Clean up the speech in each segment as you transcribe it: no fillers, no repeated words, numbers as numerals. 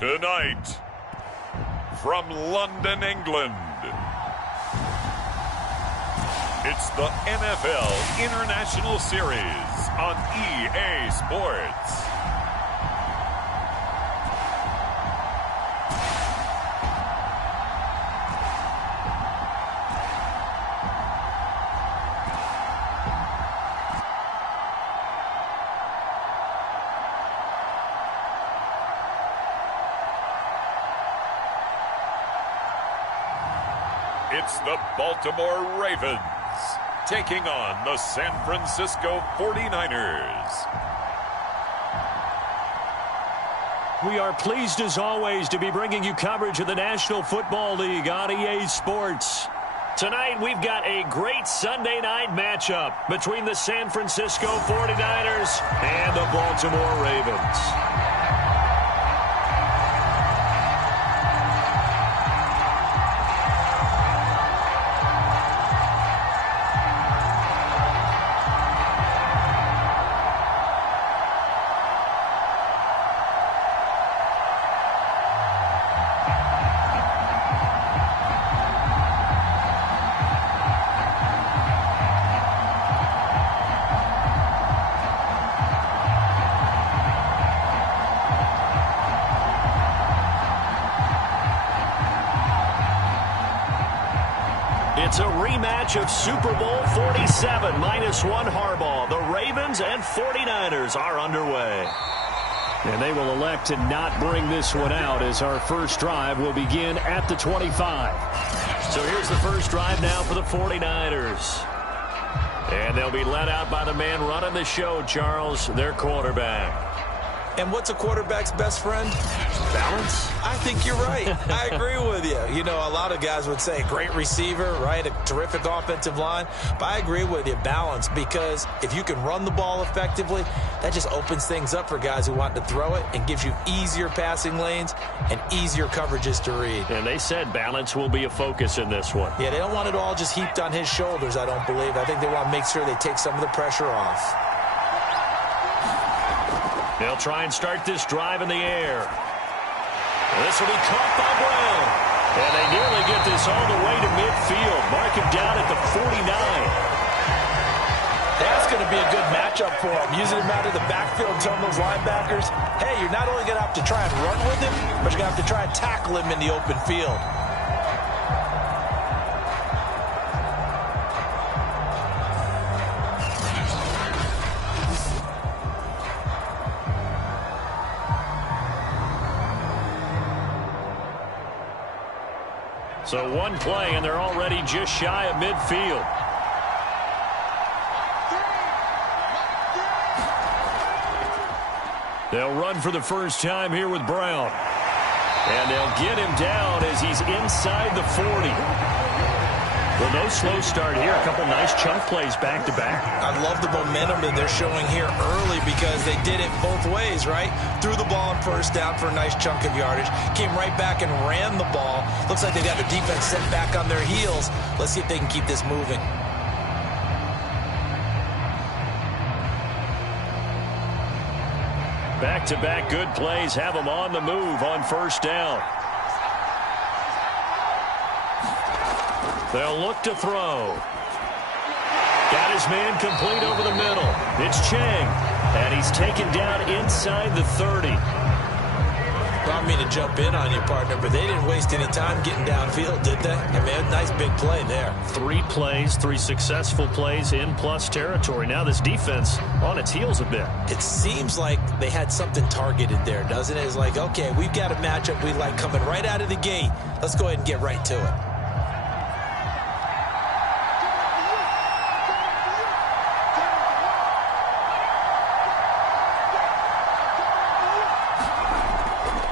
Tonight, from London, England, it's the NFL International Series on EA Sports. It's the Baltimore Ravens taking on the San Francisco 49ers. We are pleased as always to be bringing you coverage of the National Football League on EA Sports. Tonight we've got a great Sunday night matchup between the San Francisco 49ers and the Baltimore Ravens. It's a rematch of Super Bowl 47 -1 Harbaugh. The Ravens and 49ers are underway. And they will elect to not bring this one out as our first drive will begin at the 25. So here's the first drive now for the 49ers. And they'll be led out by the man running the show, Charles, their quarterback. And what's a quarterback's best friend? Balance? I think you're right. I agree with you. You know, a lot of guys would say great receiver, right? A terrific offensive line. But I agree with you, balance, because if you can run the ball effectively, that just opens things up for guys who want to throw it and gives you easier passing lanes and easier coverages to read. And they said balance will be a focus in this one. Yeah, they don't want it all just heaped on his shoulders, I don't believe. I think they want to make sure they take some of the pressure off. They'll try and start this drive in the air. This will be caught by Brown. And they nearly get this all the way to midfield. Mark him down at the 49. That's going to be a good matchup for him. Using him out of the backfield, telling those linebackers, hey, you're not only going to have to try and run with him, but you're going to have to try and tackle him in the open field. So one play, and they're already just shy of midfield. They'll run for the first time here with Brown. And they'll get him down as he's inside the 40. Well, no slow start here. A couple nice chunk plays back-to-back. I love the momentum that they're showing here early because they did it both ways, right? Threw the ball on first down for a nice chunk of yardage. Came right back and ran the ball. Looks like they got the defense set back on their heels. Let's see if they can keep this moving. Back-to-back good plays have them on the move on first down. They'll look to throw. Got his man complete over the middle. It's Chang. And he's taken down inside the 30. I don't mean to jump in on you, partner, but they didn't waste any time getting downfield, did they? I mean, a nice big play there. 3 plays, 3 successful plays in plus territory. Now this defense on its heels a bit. It seems like they had something targeted there, doesn't it? It's like, okay, we've got a matchup we like coming right out of the gate. Let's go ahead and get right to it.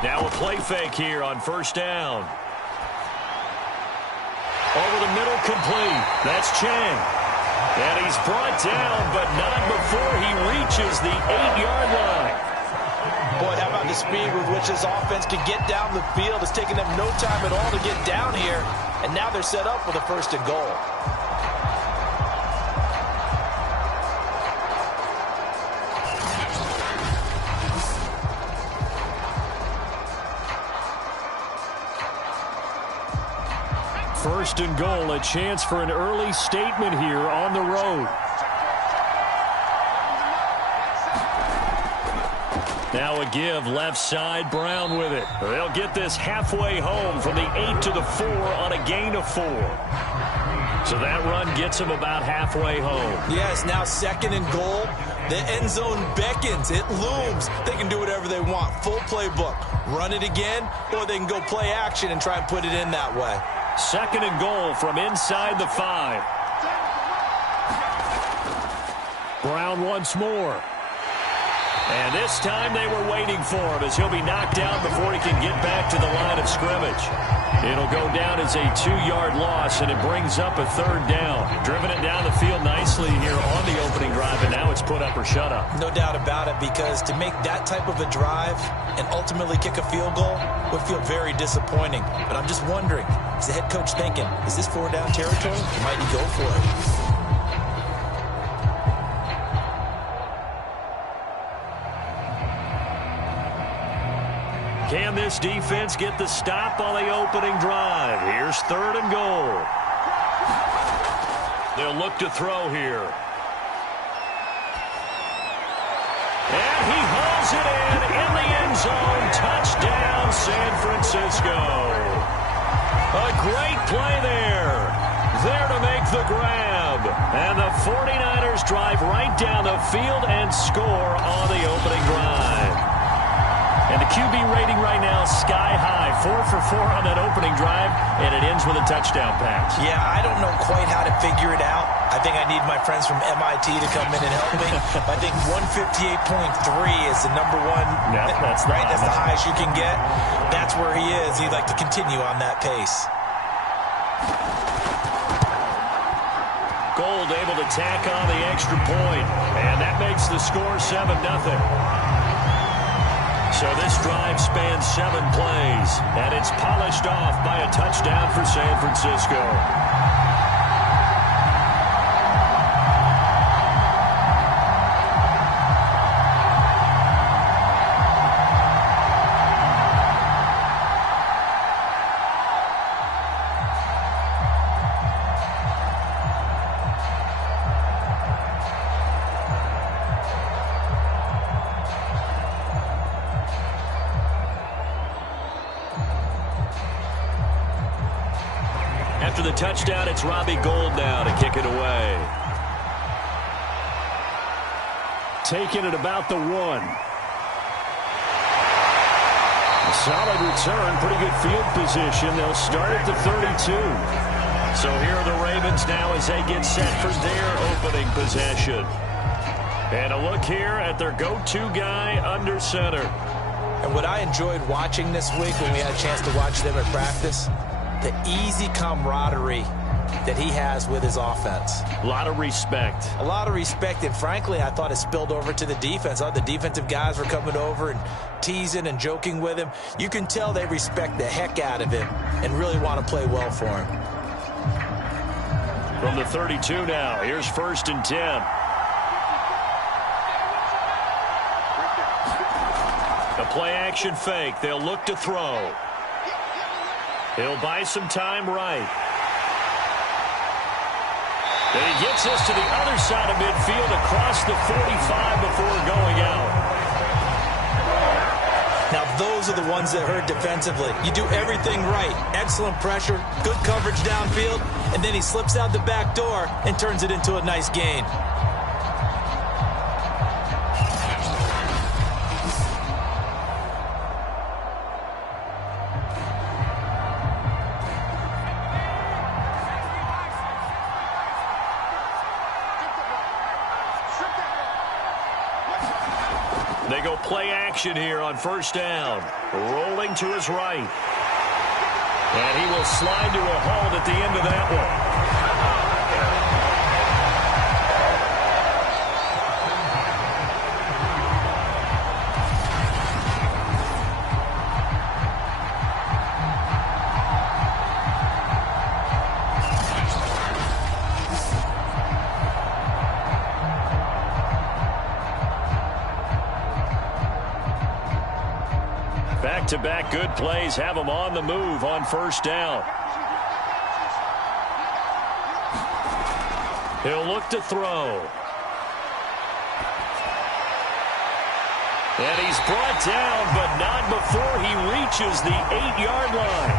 Now a play fake here on first down. Over the middle, complete. That's Chang. And he's brought down, but not before he reaches the 8-yard line. Boy, how about the speed with which this offense can get down the field? It's taken them no time at all to get down here, and now they're set up for the 1st and goal. First and goal, a chance for an early statement here on the road. Now a give left side, Brown with it. They'll get this halfway home from the 8 to the 4 on a gain of 4. So that run gets them about halfway home. Yes, now second and goal. The end zone beckons. It looms. They can do whatever they want. Full playbook. Run it again, or they can go play action and try and put it in that way. Second and goal from inside the 5. Brown once more. And this time they were waiting for him as he'll be knocked out before he can get back to the line of scrimmage. It'll go down as a 2-yard loss, and it brings up a third down. Driven it down the field nicely here on the opening drive, and now it's put up or shut up. No doubt about it, because to make that type of a drive and ultimately kick a field goal would feel very disappointing. But I'm just wondering, is the head coach thinking, is this 4-down territory? Or might he go for it? Can this defense get the stop on the opening drive? Here's third and goal. They'll look to throw here. And he hauls it in the end zone. Touchdown, San Francisco. A great play there. There to make the grab. And the 49ers drive right down the field and score on the opening drive. And the QB rating right now is sky high. 4 for 4 on that opening drive, and it ends with a touchdown pass. Yeah, I don't know quite how to figure it out. I think I need my friends from MIT to come in and help me. I think 158.3 is the number one. Yeah, that's right. That's the highest you can get. That's where he is. He'd like to continue on that pace. Gold able to tack on the extra point, and that makes the score 7-0. So this drive spans 7 plays, and it's polished off by a touchdown for San Francisco. After the touchdown, it's Robbie Gould now to kick it away. Taking it about the 1. A solid return, pretty good field position. They'll start at the 32. So here are the Ravens now as they get set for their opening possession. And a look here at their go-to guy under center. And what I enjoyed watching this week when we had a chance to watch them at practice, the easy camaraderie that he has with his offense. A lot of respect. A lot of respect, and frankly, I thought it spilled over to the defense. The defensive guys were coming over and teasing and joking with him. You can tell they respect the heck out of him and really want to play well for him. From the 32 now, here's 1st and 10. A play-action fake. They'll look to throw. He'll buy some time right. And he gets us to the other side of midfield across the 45 before going out. Now, those are the ones that hurt defensively. You do everything right. Excellent pressure, good coverage downfield, and then he slips out the back door and turns it into a nice gain. They go play action here on 1st down. Rolling to his right. And he will slide to a halt at the end of that one. Back-to-back good plays have them on the move on 1st down. He'll look to throw. And he's brought down, but not before he reaches the 8-yard line.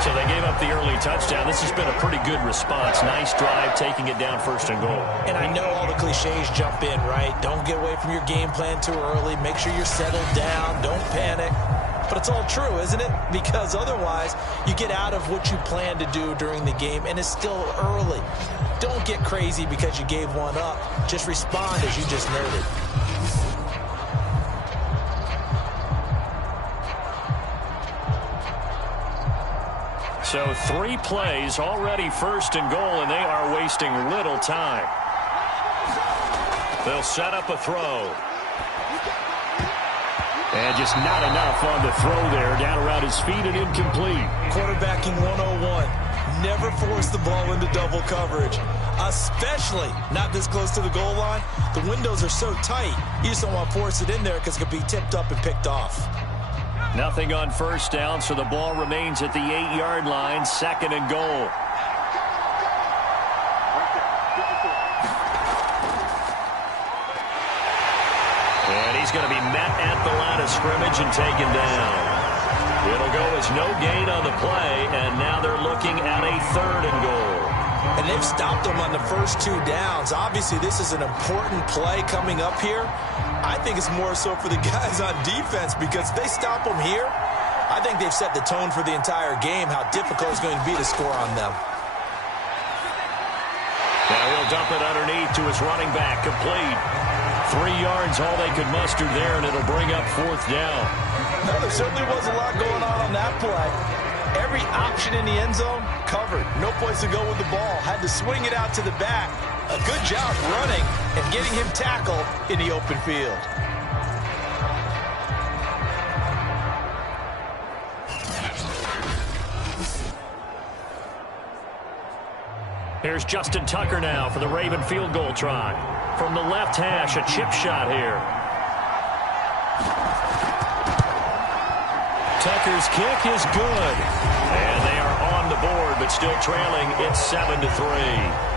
So they gave up the early touchdown. This has been a pretty good response. Nice drive, taking it down 1st and goal. And I know all the cliches jump in, right? Don't get away from your game plan too early. Make sure you're settled down. Don't panic. But it's all true, isn't it? Because otherwise, you get out of what you plan to do during the game, and it's still early. Don't get crazy because you gave one up. Just respond as you just noted. So 3 plays, already 1st and goal, and they are wasting little time. They'll set up a throw. And just not enough on the throw there. Down around his feet and incomplete. Quarterbacking 101. Never force the ball into double coverage, especially not this close to the goal line. The windows are so tight, you just don't want to force it in there because it could be tipped up and picked off. Nothing on 1st down, so the ball remains at the 8-yard line, 2nd and goal. And he's going to be met at the line of scrimmage and taken down. It'll go as no gain on the play, and now they're looking at a 3rd and goal. And they've stopped them on the first 2 downs. Obviously, this is an important play coming up here. I think it's more so for the guys on defense because if they stop them here, I think they've set the tone for the entire game, how difficult it's going to be to score on them. Now he'll dump it underneath to his running back, complete. 3 yards, all they could muster there, and it'll bring up 4th down. No, there certainly was a lot going on that play. Every option in the end zone covered. No place to go with the ball. Had to swing it out to the back. A good job running and getting him tackled in the open field. Here's Justin Tucker now for the Raven field goal try. From the left hash, a chip shot here. Tucker's kick is good. And they are on the board, but still trailing. It's 7-3.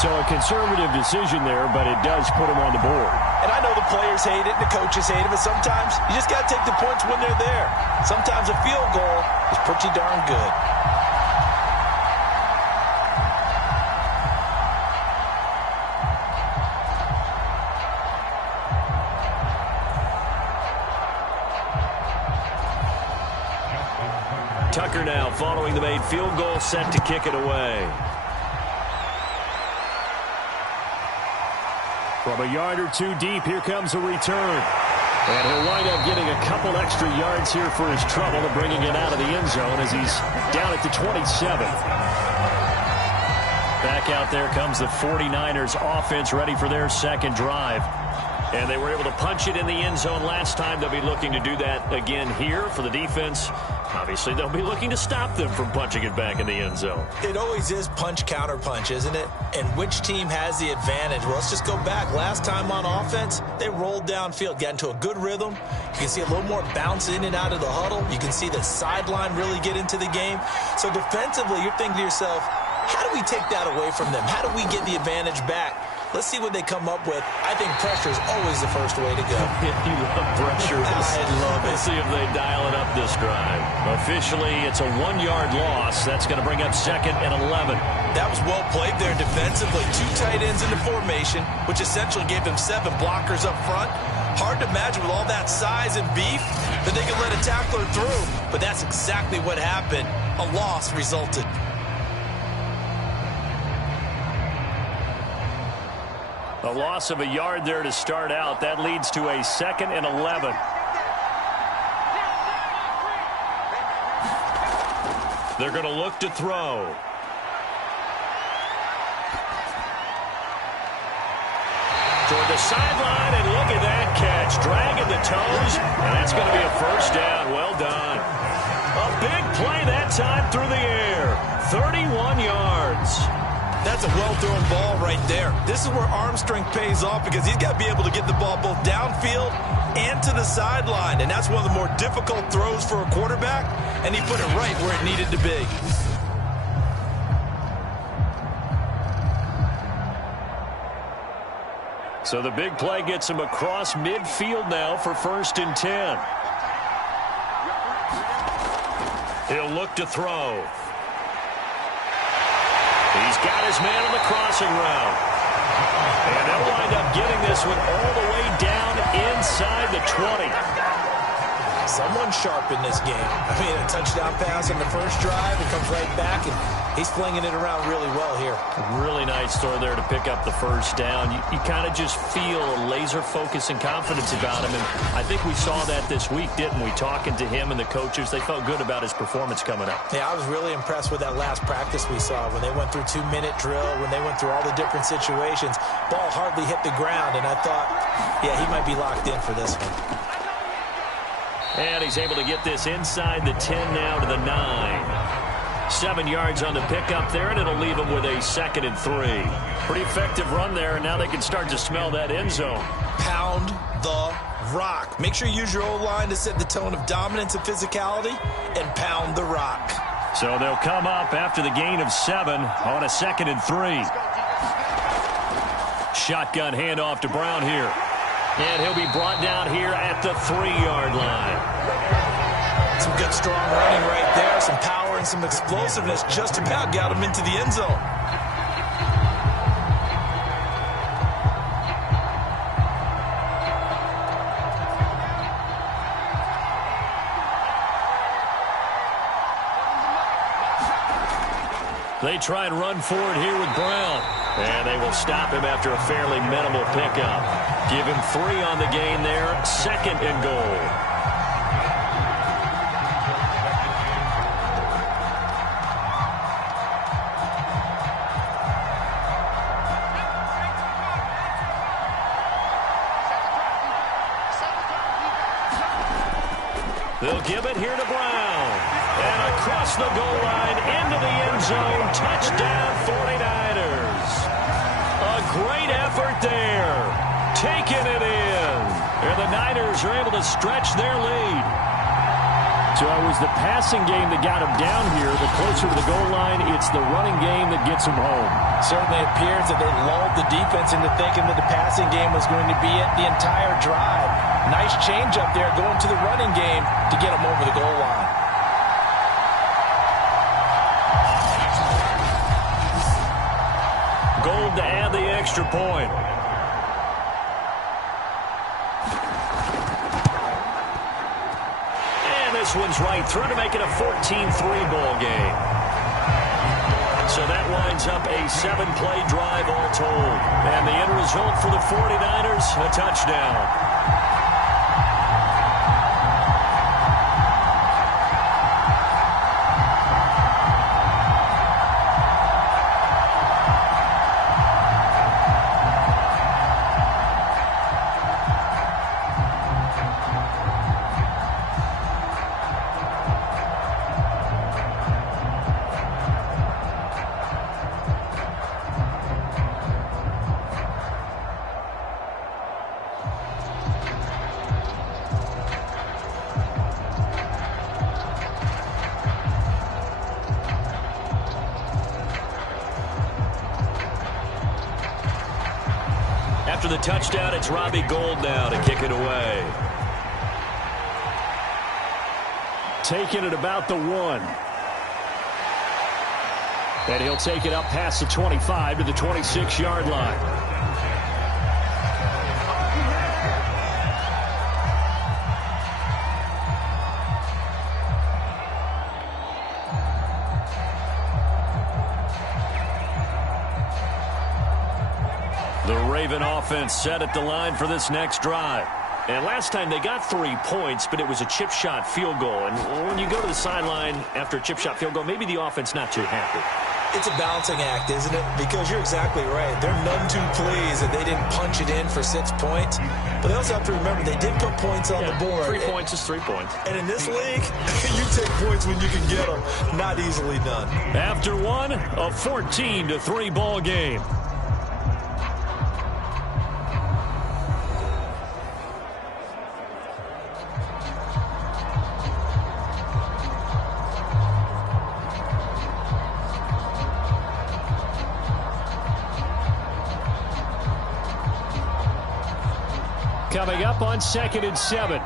So a conservative decision there, but it does put him on the board. And I know the players hate it and the coaches hate it, but sometimes you just got to take the points when they're there. Sometimes a field goal is pretty darn good. Tucker now following the made field goal, set to kick it away. From a yard or 2 deep, here comes a return. And he'll wind up getting a couple extra yards here for his trouble and bringing it out of the end zone as he's down at the 27. Back out there comes the 49ers offense ready for their 2nd drive. And they were able to punch it in the end zone last time. They'll be looking to do that again here for the defense. Obviously, they'll be looking to stop them from punching it back in the end zone. It always is punch, counter punch, isn't it? And which team has the advantage? Well, let's just go back. Last time on offense, they rolled downfield, got into a good rhythm. You can see a little more bounce in and out of the huddle. You can see the sideline really get into the game. So defensively, you're thinking to yourself, how do we take that away from them? How do we get the advantage back? Let's see what they come up with. I think pressure is always the first way to go. You love pressure. I love it. Let's see if they dial it up this drive. Officially, it's a 1-yard loss. That's going to bring up 2nd and 11. That was well played there defensively. 2 tight ends in the formation, which essentially gave them 7 blockers up front. Hard to imagine with all that size and beef that they could let a tackler through. But that's exactly what happened. A loss resulted. A loss of a yard there to start out. That leads to a 2nd and 11. They're going to look to throw. Toward the sideline, and look at that catch. Dragging the toes, and that's going to be a 1st down. Well done. A big play that time through the air. 31 yards. That's a well-thrown ball right there. This is where arm strength pays off because he's got to be able to get the ball both downfield and to the sideline. And that's one of the more difficult throws for a quarterback, and he put it right where it needed to be. So the big play gets him across midfield now for 1st and 10. He'll look to throw. He's got his man on the crossing route. And they'll wind up getting this one all the way down inside the 20. Someone sharp in this game. I mean, a touchdown pass on the first drive. It comes right back, and he's flinging it around really well here. Really nice throw there to pick up the first down. You kind of just feel a laser focus and confidence about him, and I think we saw that this week, didn't we? Talking to him and the coaches, they felt good about his performance coming up. Yeah, I was really impressed with that last practice we saw when they went through 2-minute drill, when they went through all the different situations. Ball hardly hit the ground, and I thought, yeah, he might be locked in for this one. And he's able to get this inside the 10 now to the 9. 7 yards on the pickup there, and it'll leave him with a 2nd and 3. Pretty effective run there, and now they can start to smell that end zone. Pound the rock. Make sure you use your O-line to set the tone of dominance and physicality, and pound the rock. So they'll come up after the gain of 7 on a 2nd and 3. Shotgun handoff to Brown here. And he'll be brought down here at the 3-yard line. Some good, strong running right there. Some power and some explosiveness just about got him into the end zone. They try and run forward here with Brown. And they will stop him after a fairly minimal pickup. Give him 3 on the gain there. 2nd and goal. They'll give it here to Brown. And across the goal line into the end zone. Touchdown 49ers. A great effort there. Taking it in. And the Niners are able to stretch their lead. So it was the passing game that got them down here. The closer to the goal line, it's the running game that gets them home. Certainly appears that they lulled the defense into thinking that the passing game was going to be it the entire drive. Nice change up there going to the running game to get them over the goal line. Gold to add the extra point. And this one's right through to make it a 14-3 ball game. So that winds up a 7-play drive all told. And the end result for the 49ers, a touchdown. After the touchdown, it's Robbie Gould now to kick it away. Taking it about the 1. And he'll take it up past the 25 to the 26-yard line. The Raven offense set at the line for this next drive. And last time they got 3 points, but it was a chip shot field goal. And when you go to the sideline after a chip shot field goal, maybe the offense not too happy. It's a balancing act, isn't it? Because you're exactly right. They're none too pleased that they didn't punch it in for 6 points. But they also have to remember they did put points on the board. 3 points is 3 points. And in this league, you take points when you can get them. Not easily done. After one, a 14-3 ball game. Coming up on 2nd and 7.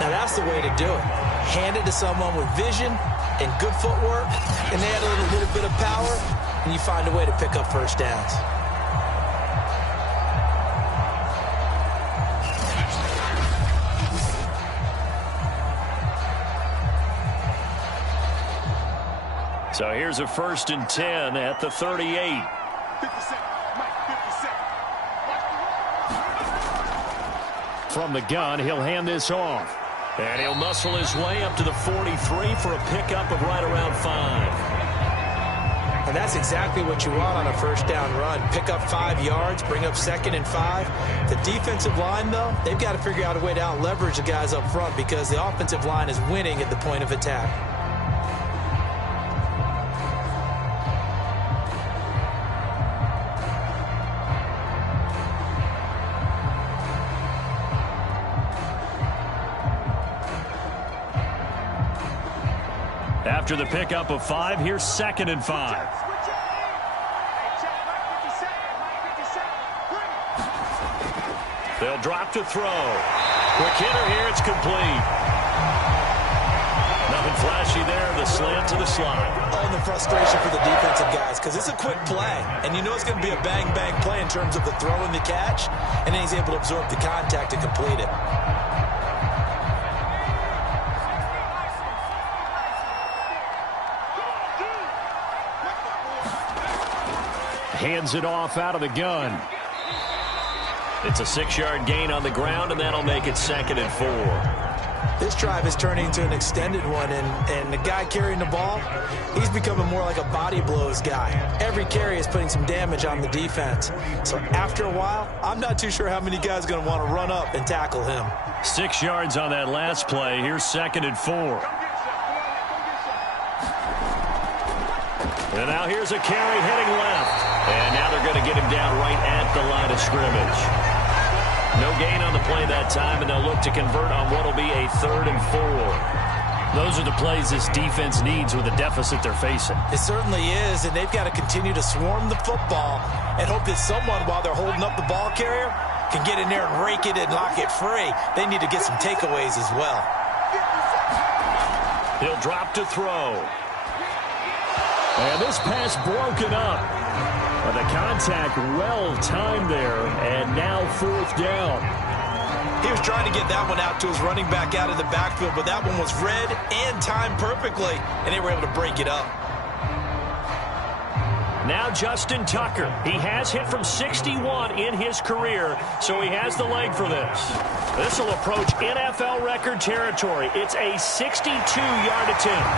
Now that's the way to do it. Hand it to someone with vision and good footwork, and they add a little bit of power, and you find a way to pick up first downs. So here's a 1st and 10 at the 38. From the gun, he'll hand this off. And he'll muscle his way up to the 43 for a pickup of right around 5. And that's exactly what you want on a first down run. Pick up 5 yards, bring up 2nd and 5. The defensive line, though, they've got to figure out a way to out-leverage the guys up front because the offensive line is winning at the point of attack. After the pickup of 5, here's 2nd and 5. They'll drop to throw. Quick hitter here, it's complete. Nothing flashy there, the slant to the slot. Oh, and the frustration for the defensive guys because it's a quick play. And you know it's going to be a bang-bang play in terms of the throw and the catch. And then he's able to absorb the contact and complete it. Hands it off out of the gun. It's a 6-yard gain on the ground, and that'll make it 2nd and 4. This drive is turning into an extended one, and the guy carrying the ball, he's becoming more like a body blows guy. Every carry is putting some damage on the defense. So after a while, I'm not too sure how many guys are going to want to run up and tackle him. 6 yards on that last play. Here's 2nd and 4. And now here's a carry heading left. And now they're going to get him down right at the line of scrimmage. No gain on the play that time, and they'll look to convert on what will be a 3rd and 4. Those are the plays this defense needs with the deficit they're facing. It certainly is, and they've got to continue to swarm the football and hope that someone, while they're holding up the ball carrier, can get in there and rake it and lock it free. They need to get some takeaways as well. He'll drop to throw. And this pass broken up. But the contact well timed there, and now 4th down. He was trying to get that one out to his running back out of the backfield, but that one was read and timed perfectly, and they were able to break it up. Now Justin Tucker. He has hit from 61 in his career, so he has the leg for this. This will approach NFL record territory. It's a 62-yard attempt.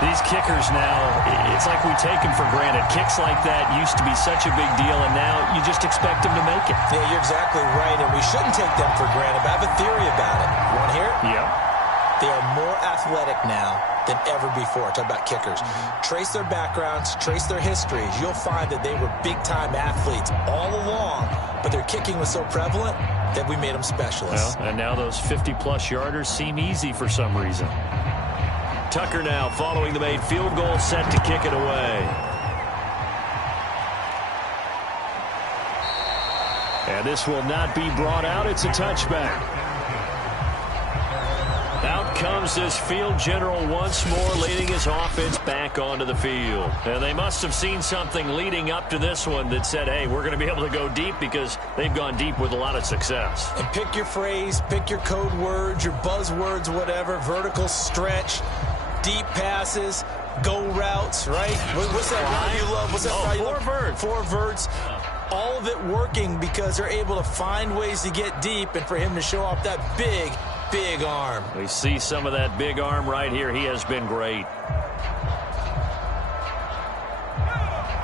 These kickers now, it's like we take them for granted. Kicks like that used to be such a big deal, and now you just expect them to make it. Yeah, you're exactly right, and we shouldn't take them for granted. But I have a theory about it. You want to hear it? Yeah. They are more athletic now than ever before. Talk about kickers. Trace their backgrounds, trace their histories. You'll find that they were big-time athletes all along, but their kicking was so prevalent that we made them specialists. Well, and now those 50-plus yarders seem easy for some reason. Tucker now following the made field goal, set to kick it away. And this will not be brought out. It's a touchback. Out comes this field general once more, leading his offense back onto the field. And they must have seen something leading up to this one that said, hey, we're going to be able to go deep, because they've gone deep with a lot of success. And pick your phrase, pick your code words, your buzzwords, whatever, vertical stretch, deep passes, go routes, right? What's that route you love? What's that route you love? 4 verts. 4 verts. All of it working because they're able to find ways to get deep, and for him to show off that big arm. We see some of that big arm right here. He has been great.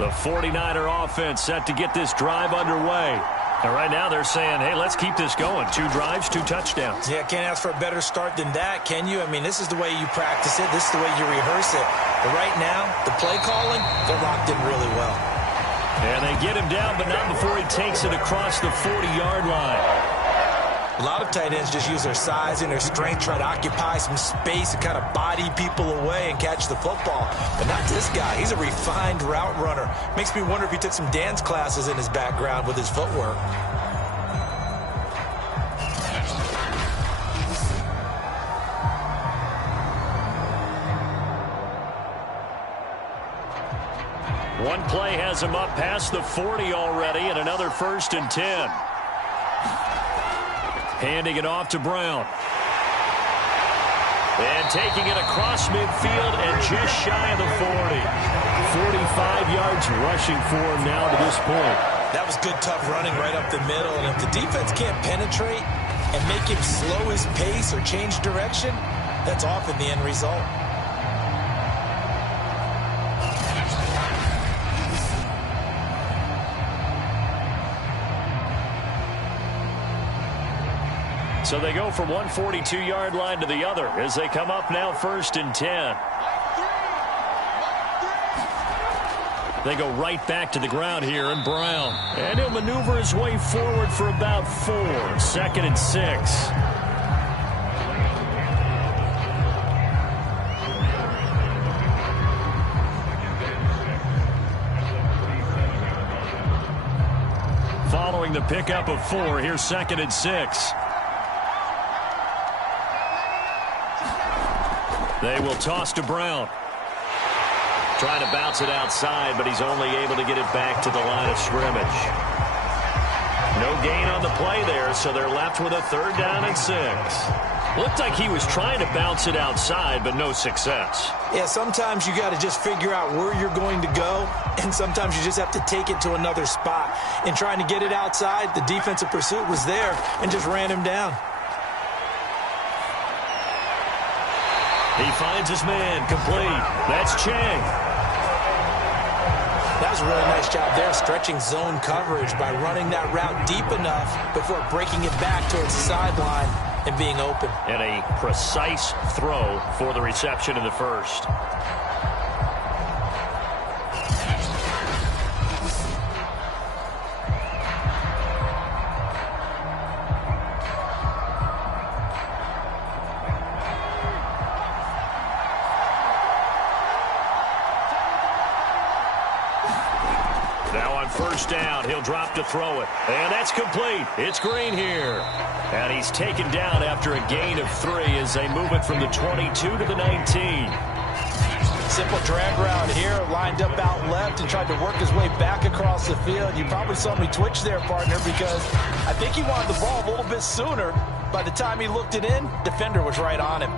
The 49er offense set to get this drive underway. And right now they're saying, hey, let's keep this going. 2 drives, 2 touchdowns. Yeah, can't ask for a better start than that, can you? I mean, this is the way you practice it. This is the way you rehearse it. But right now, the play calling, they're locked in really well. And they get him down, but not before he takes it across the 40-yard line. A lot of tight ends just use their size and their strength, try to occupy some space and kind of body people away and catch the football. But not this guy. He's a refined route runner. Makes me wonder if he took some dance classes in his background with his footwork. One play has him up past the 40 already, and another 1st and 10. Handing it off to Brown. And taking it across midfield and just shy of the 40. 45 yards rushing for him now to this point. That was good, tough running right up the middle. And if the defense can't penetrate and make him slow his pace or change direction, that's often the end result. So they go from one 42-yard line to the other as they come up now 1st and 10. They go right back to the ground here, and Brown. And he'll maneuver his way forward for about 4. 2nd and 6. Following the pickup of 4, here's 2nd and 6. They will toss to Brown. Trying to bounce it outside, but he's only able to get it back to the line of scrimmage. No gain on the play there, so they're left with a 3rd down and 6. Looked like he was trying to bounce it outside, but no success. Yeah, sometimes you got to just figure out where you're going to go, and sometimes you just have to take it to another spot. In trying to get it outside, the defensive pursuit was there and just ran him down. He finds his man, complete. That's Chang. That was a really nice job there, stretching zone coverage by running that route deep enough before breaking it back towards the sideline and being open. And a precise throw for the reception in the 1st. Now on 1st down, he'll drop to throw it. And that's complete. It's Green here. And he's taken down after a gain of 3 as they move it from the 22 to the 19. Simple drag route here, lined up out left and tried to work his way back across the field. You probably saw me twitch there, partner, because I think he wanted the ball a little bit sooner. By the time he looked it in, defender was right on him.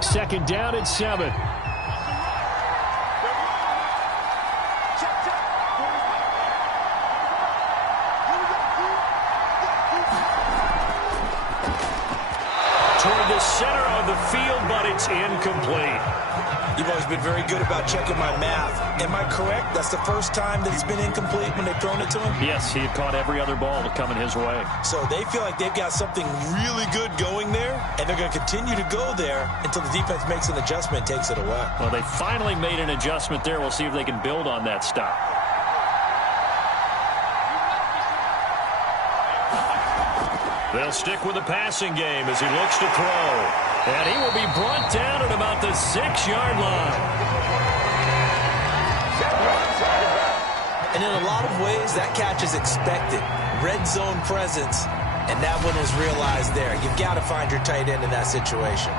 2nd down and 7. Toward the center of the field, but it's incomplete. You've always been very good about checking my math. Am I correct? That's the first time that it's been incomplete when they've thrown it to him? Yes, he had caught every other ball coming his way. So they feel like they've got something really good going there, and they're going to continue to go there until the defense makes an adjustment and takes it away. Well, they finally made an adjustment there. We'll see if they can build on that stop. They'll stick with the passing game as he looks to throw. And he will be brought down at about the 6-yard line. And in a lot of ways, that catch is expected. Red zone presence. And that one was realized there. You've got to find your tight end in that situation.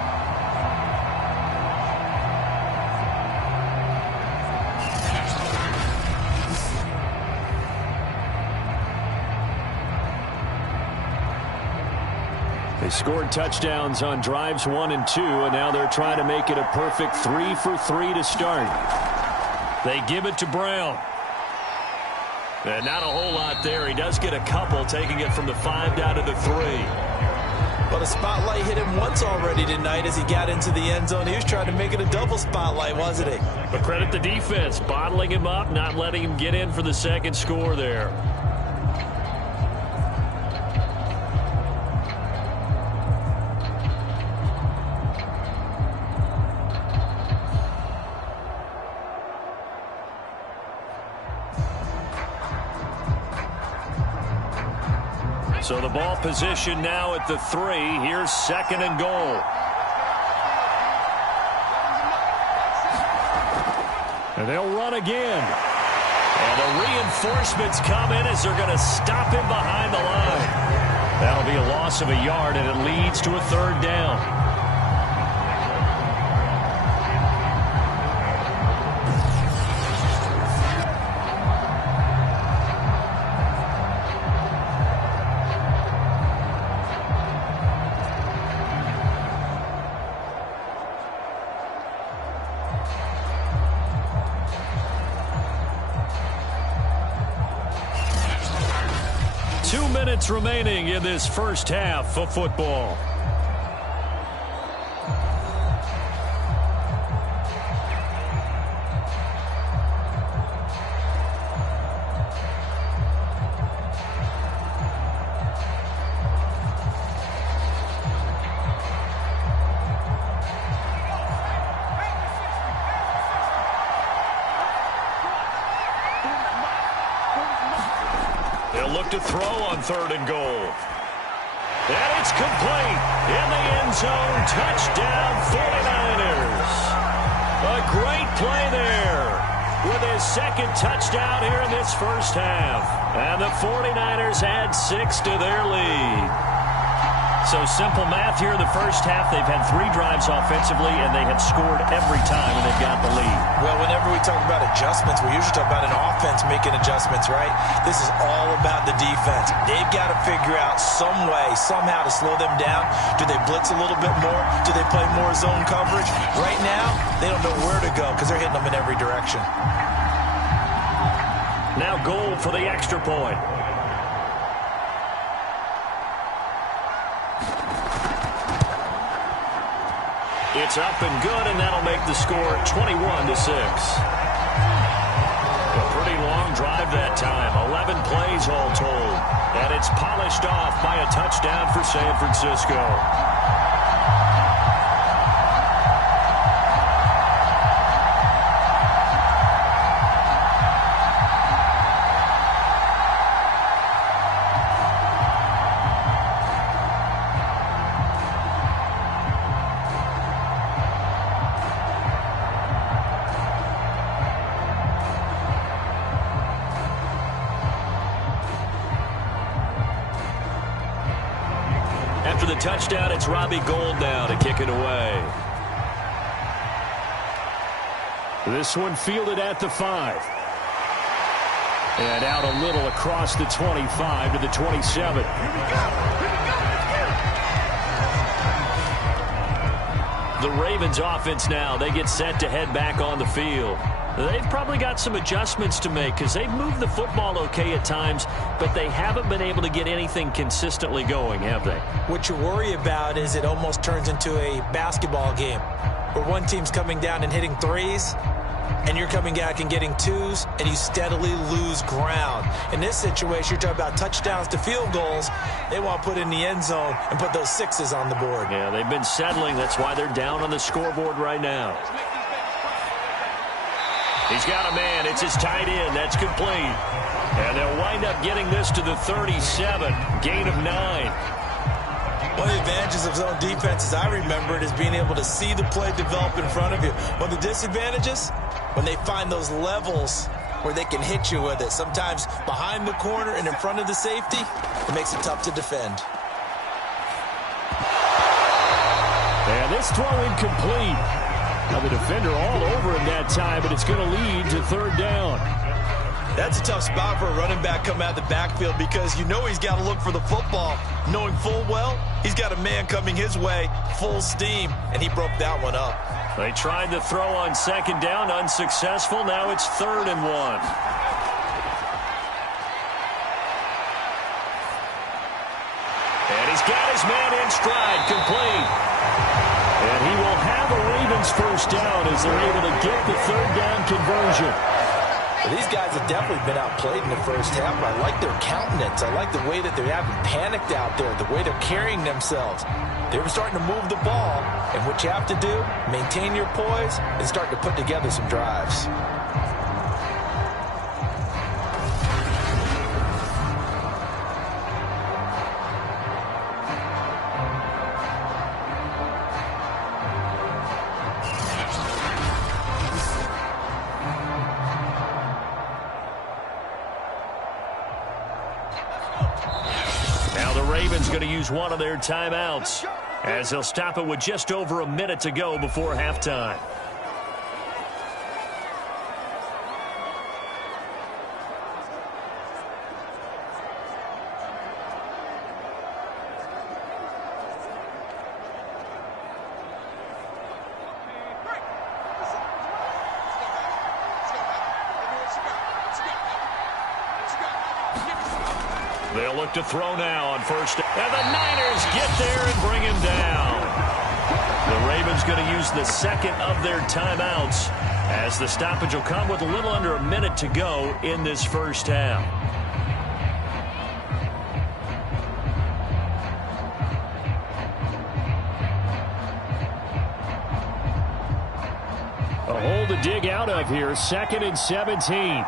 They scored touchdowns on drives 1 and 2, and now they're trying to make it a perfect 3 for 3 to start. They give it to Brown. And not a whole lot there. He does get a couple, taking it from the 5 down to the 3. Well, the spotlight hit him once already tonight as he got into the end zone. He was trying to make it a double spotlight, wasn't he? But credit the defense, bottling him up, not letting him get in for the second score there. So the ball position now at the 3. Here's 2nd and goal. And they'll run again. And the reinforcements come in as they're going to stop him behind the line. That'll be a loss of a yard, and it leads to a 3rd down. 2 minutes remaining in this first half of football. Look to throw on 3rd and goal. And it's complete in the end zone. Touchdown 49ers. A great play there with his 2nd touchdown here in this first half. And the 49ers add 6 to their lead. So simple math here in the first half. They've had 3 drives offensively, and they have scored every time, and they've got the lead. Well, whenever we talk about adjustments, we usually talk about an offense making adjustments, right? This is all about the defense. They've got to figure out some way, somehow to slow them down. Do they blitz a little bit more? Do they play more zone coverage? Right now, they don't know where to go because they're hitting them in every direction. Now goal for the extra point. It's up and good, and that'll make the score 21-6. A pretty long drive that time, 11 plays all told. And it's polished off by a touchdown for San Francisco. After the touchdown, it's Robbie Gould now to kick it away. This one fielded at the 5. And out a little across the 25 to the 27. The Ravens offense now, they get set to head back on the field. They've probably got some adjustments to make because they've moved the football okay at times, but they haven't been able to get anything consistently going, have they? What you worry about is it almost turns into a basketball game where one team's coming down and hitting 3s, and you're coming back and getting 2s, and you steadily lose ground. In this situation, you're talking about touchdowns to field goals. They want to put in the end zone and put those 6s on the board. Yeah, they've been settling. That's why they're down on the scoreboard right now. He's got a man. It's his tight end. That's complete. And they'll wind up getting this to the 37. Gain of 9. One of the advantages of zone defense, as I remember it, is being able to see the play develop in front of you. One of the disadvantages, when they find those levels where they can hit you with it, sometimes behind the corner and in front of the safety, it makes it tough to defend. this throw incomplete. Now the defender all over him that time, but it's going to lead to third down. That's a tough spot for a running back coming out of the backfield because you know he's got to look for the football, knowing full well he's got a man coming his way, full steam, and he broke that one up. They tried to throw on second down, unsuccessful. Now it's 3rd and 1. And he's got his man in stride, complete. And he will have a Ravens first down as they're able to get the third down conversion. These guys have definitely been outplayed in the first half, but I like their countenance. I like the way that they haven't panicked out there, the way they're carrying themselves. They're starting to move the ball, and what you have to do, maintain your poise and start to put together some drives. Going to use one of their timeouts as they'll stop it with just over a minute to go before halftime. They'll look to throw now on first down. And the Niners get there and bring him down. The Ravens going to use the second of their timeouts as the stoppage will come with a little under a minute to go in this first half. A hole to dig out of here, 2nd and 17.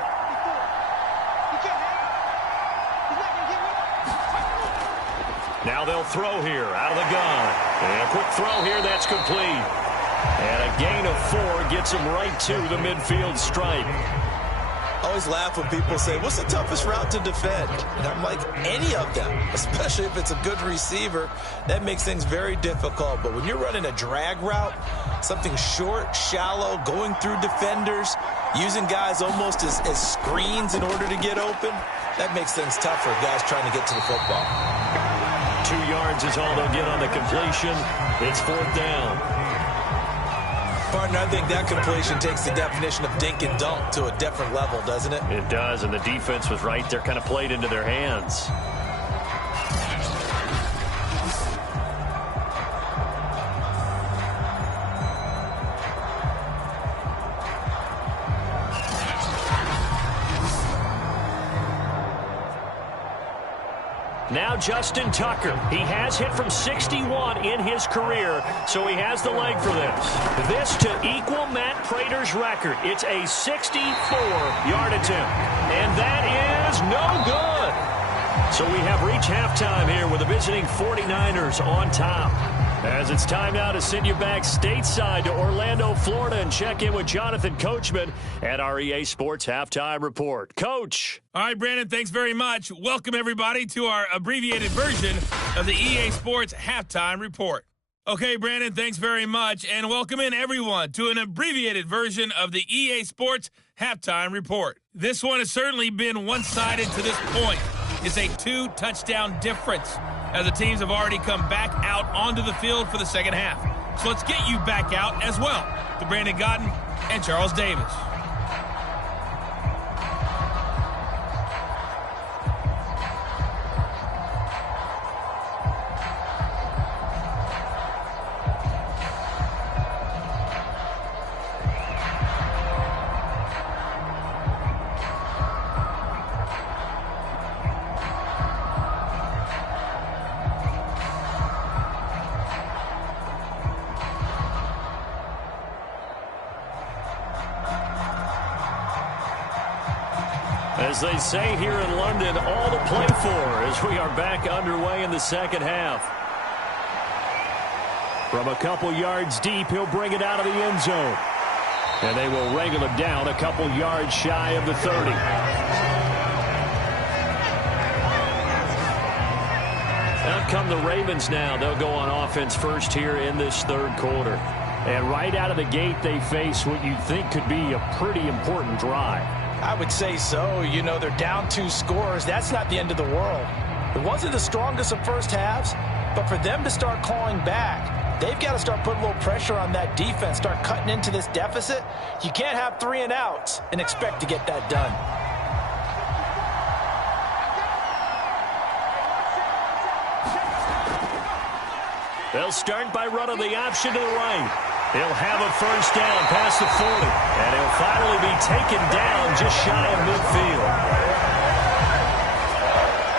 Now they'll throw here out of the gun. And a quick throw here, that's complete. And a gain of 4 gets him right to the midfield stripe. I always laugh when people say, what's the toughest route to defend? And I'm like, any of them, especially if it's a good receiver. That makes things very difficult. But when you're running a drag route, something short, shallow, going through defenders, using guys almost as screens in order to get open, that makes things tough for guys trying to get to the football. 2 yards is all they'll get on the completion. It's 4th down. Partner, I think that completion takes the definition of dink and dunk to a different level, doesn't it? It does, and the defense was right there, kind of played into their hands. Now Justin Tucker. He has hit from 61 in his career, so he has the leg for this. This to equal Matt Prater's record. It's a 64-yard attempt, and that is no good. So we have reached halftime here with the visiting 49ers on top. As it's time now to send you back stateside to Orlando, Florida, and check in with Jonathan Coachman at our EA Sports Halftime Report. Coach. All right, Brandon, thanks very much. Welcome, everybody, to our abbreviated version of the EA Sports Halftime Report. Okay, Brandon, thanks very much, and welcome in, everyone, to an abbreviated version of the EA Sports Halftime Report. This one has certainly been one-sided to this point. It's a 2-touchdown difference, as the teams have already come back out onto the field for the second half. So let's get you back out as well to Brandon Godden and Charles Davis. As they say here in London, all to play for as we are back underway in the second half. From a couple yards deep, he'll bring it out of the end zone. And they will wrangle him down a couple yards shy of the 30. Now come the Ravens now. They'll go on offense first here in this third quarter. And right out of the gate, they face what you think could be a pretty important drive. I would say so. You know, they're down 2 scores. That's not the end of the world. It wasn't the strongest of first halves, but for them to start clawing back, they've got to start putting a little pressure on that defense, start cutting into this deficit. You can't have 3 and outs and expect to get that done. They'll start by running the option to the right. He'll have a first down past the 40, and he'll finally be taken down just shy of midfield.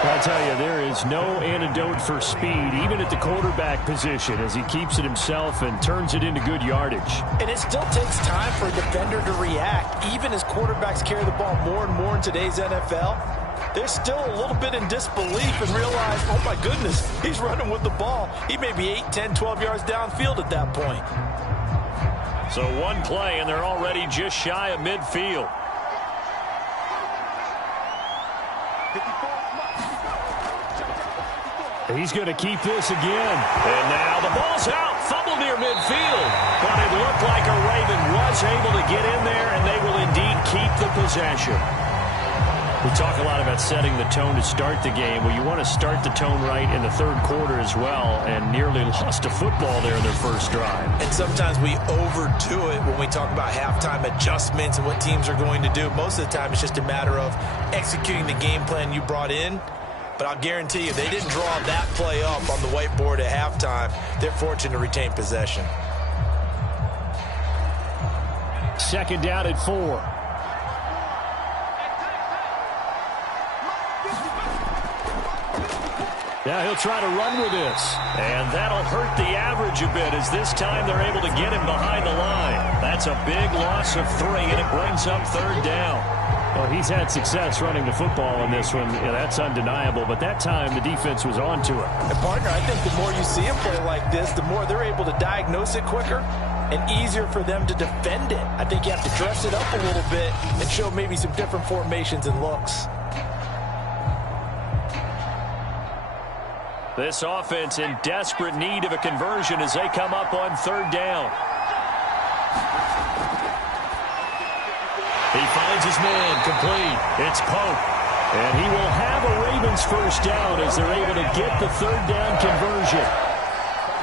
I'll tell you, there is no antidote for speed, even at the quarterback position, as he keeps it himself and turns it into good yardage. And it still takes time for a defender to react, even as quarterbacks carry the ball more and more in today's NFL. They're still a little bit in disbelief and realize, oh my goodness, he's running with the ball. He may be 8, 10, 12 yards downfield at that point. So one play, and they're already just shy of midfield. He's going to keep this again. And now the ball's out. Fumble near midfield. But it looked like a Raven was able to get in there, and they will indeed keep the possession. We talk a lot about setting the tone to start the game. Well, you want to start the tone right in the third quarter as well, and nearly lost a football there in their first drive. And sometimes we overdo it when we talk about halftime adjustments and what teams are going to do. Most of the time, it's just a matter of executing the game plan you brought in. But I'll guarantee you, they didn't draw that play up on the whiteboard at halftime. They're fortunate to retain possession. Second down at 4. Now he'll try to run with this. And that'll hurt the average a bit, as this time they're able to get him behind the line. That's a big loss of 3, and it brings up third down. Well, he's had success running the football in this one. Yeah, that's undeniable. But that time, the defense was on to it. And, partner, I think the more you see him play like this, the more they're able to diagnose it quicker and easier for them to defend it. I think you have to dress it up a little bit and show maybe some different formations and looks. This offense in desperate need of a conversion as they come up on third down. He finds his man complete. It's Pope. And he will have a Ravens first down as they're able to get the third down conversion.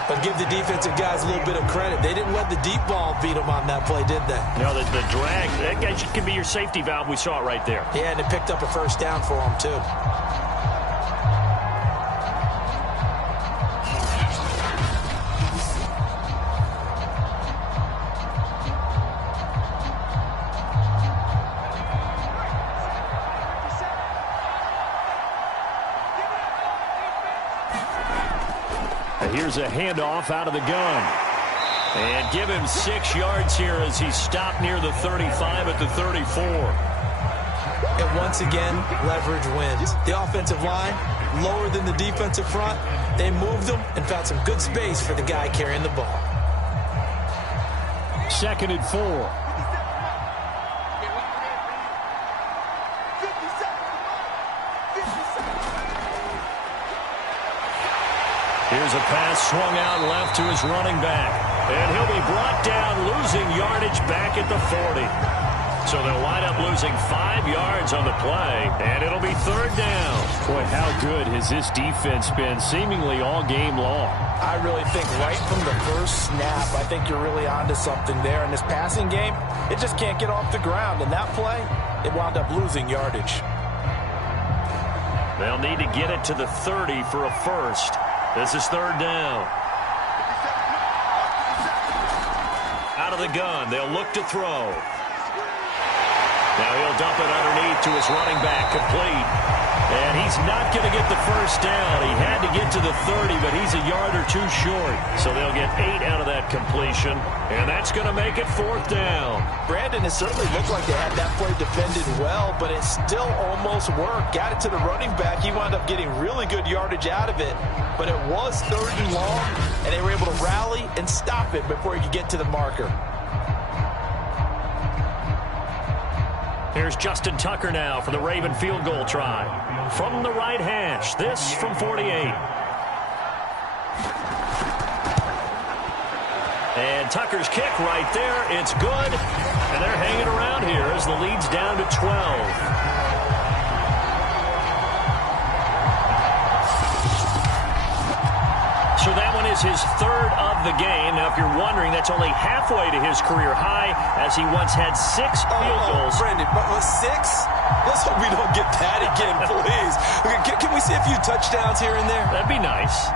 But give the defensive guys a little bit of credit. They didn't let the deep ball beat them on that play, did they? No, the drag, that could be your safety valve. We saw it right there. Yeah, and it picked up a first down for them, too. Here's a handoff out of the gun. And give him 6 yards here as he's stopped near the 35 at the 34. And once again, leverage wins. The offensive line, lower than the defensive front. They moved them and found some good space for the guy carrying the ball. Second and 4. Here's a pass swung out left to his running back. And he'll be brought down, losing yardage back at the 40. So they'll wind up losing 5 yards on the play, and it'll be third down. Boy, how good has this defense been seemingly all game long? I really think right from the first snap, I think you're really onto something there. In this passing game, it just can't get off the ground. And that play, it wound up losing yardage. They'll need to get it to the 30 for a first. This is third down. Out of the gun, they'll look to throw. Now he'll dump it underneath to his running back, complete. And he's not going to get the first down. He had to get to the 30, but he's a yard or 2 short. So they'll get 8 out of that completion, and that's going to make it fourth down. Brandon, it certainly looked like they had that play defended well, but it still almost worked. Got it to the running back. He wound up getting really good yardage out of it, but it was third and long, and they were able to rally and stop it before he could get to the marker. Here's Justin Tucker now for the Raven field goal try. From the right hash, this from 48. And Tucker's kick right there. It's good. And they're hanging around here as the lead's down to 12. So that one is his third of the game. Now, if you're wondering, that's only halfway to his career high, as he once had 6 field goals. Brandon, but 6? Let's hope we don't get that again, please. Can we see a few touchdowns here and there? That'd be nice.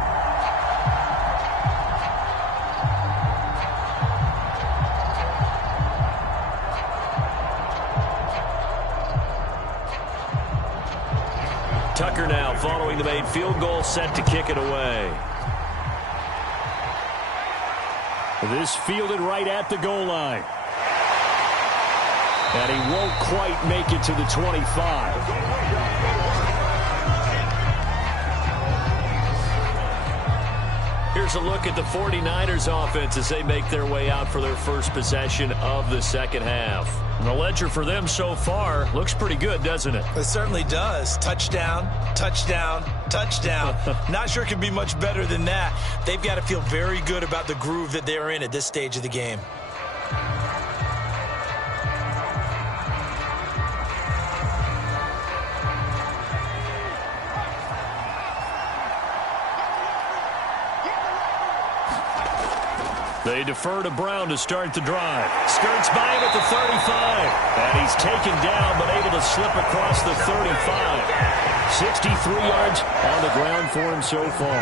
Tucker now following the made field goal, set to kick it away. This fielded right at the goal line. And he won't quite make it to the 25. Here's a look at the 49ers offense as they make their way out for their first possession of the second half. And the ledger for them so far looks pretty good, doesn't it? It certainly does. Touchdown, touchdown, touchdown. Not sure it could be much better than that. They've got to feel very good about the groove that they're in at this stage of the game. They defer to Brown to start the drive. Skirts by him at the 35. And he's taken down, but able to slip across the 35. 63 yards on the ground for him so far.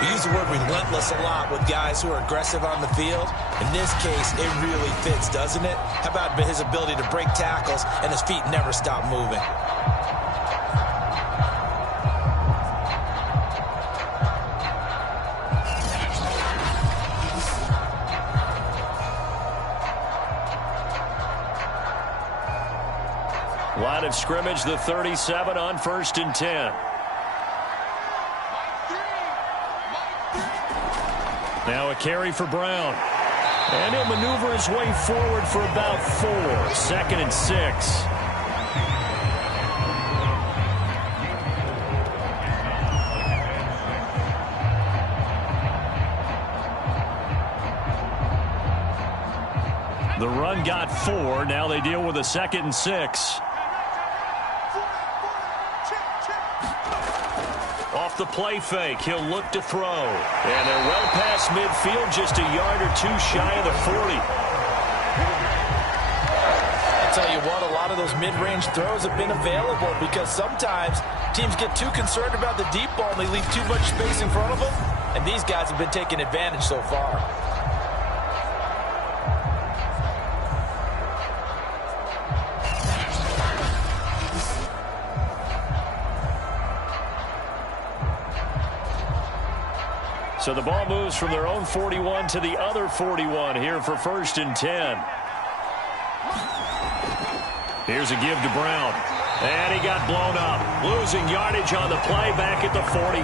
We use the word relentless a lot with guys who are aggressive on the field. In this case, it really fits, doesn't it? How about his ability to break tackles and his feet never stop moving? Line of scrimmage, the 37 on 1st and 10. Now a carry for Brown. And he'll maneuver his way forward for about 4. 2nd and 6. The run got 4. Now they deal with a 2nd and 6. Off the play fake, he'll look to throw. And they're well past midfield, just a yard or 2 shy of the 40. I'll tell you what, a lot of those mid-range throws have been available because sometimes teams get too concerned about the deep ball and they leave too much space in front of them. And these guys have been taking advantage so far. So the ball moves from their own 41 to the other 41 here for 1st and 10. Here's a give to Brown. And he got blown up. Losing yardage on the play back at the 44.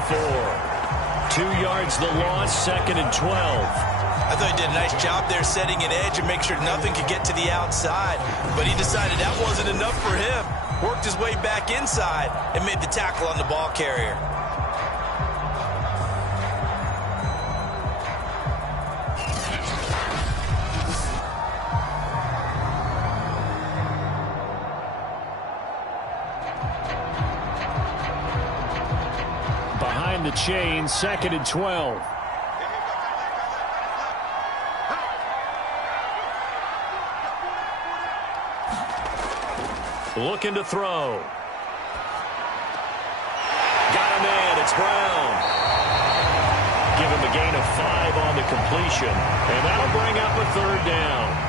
2 yards the loss, 2nd and 12. I thought he did a nice job there setting an edge and make sure nothing could get to the outside. But he decided that wasn't enough for him. Worked his way back inside and made the tackle on the ball carrier. The chain, 2nd and 12. Looking to throw. Got a man, it's Brown. Give him a gain of 5 on the completion. And that'll bring up a 3rd down.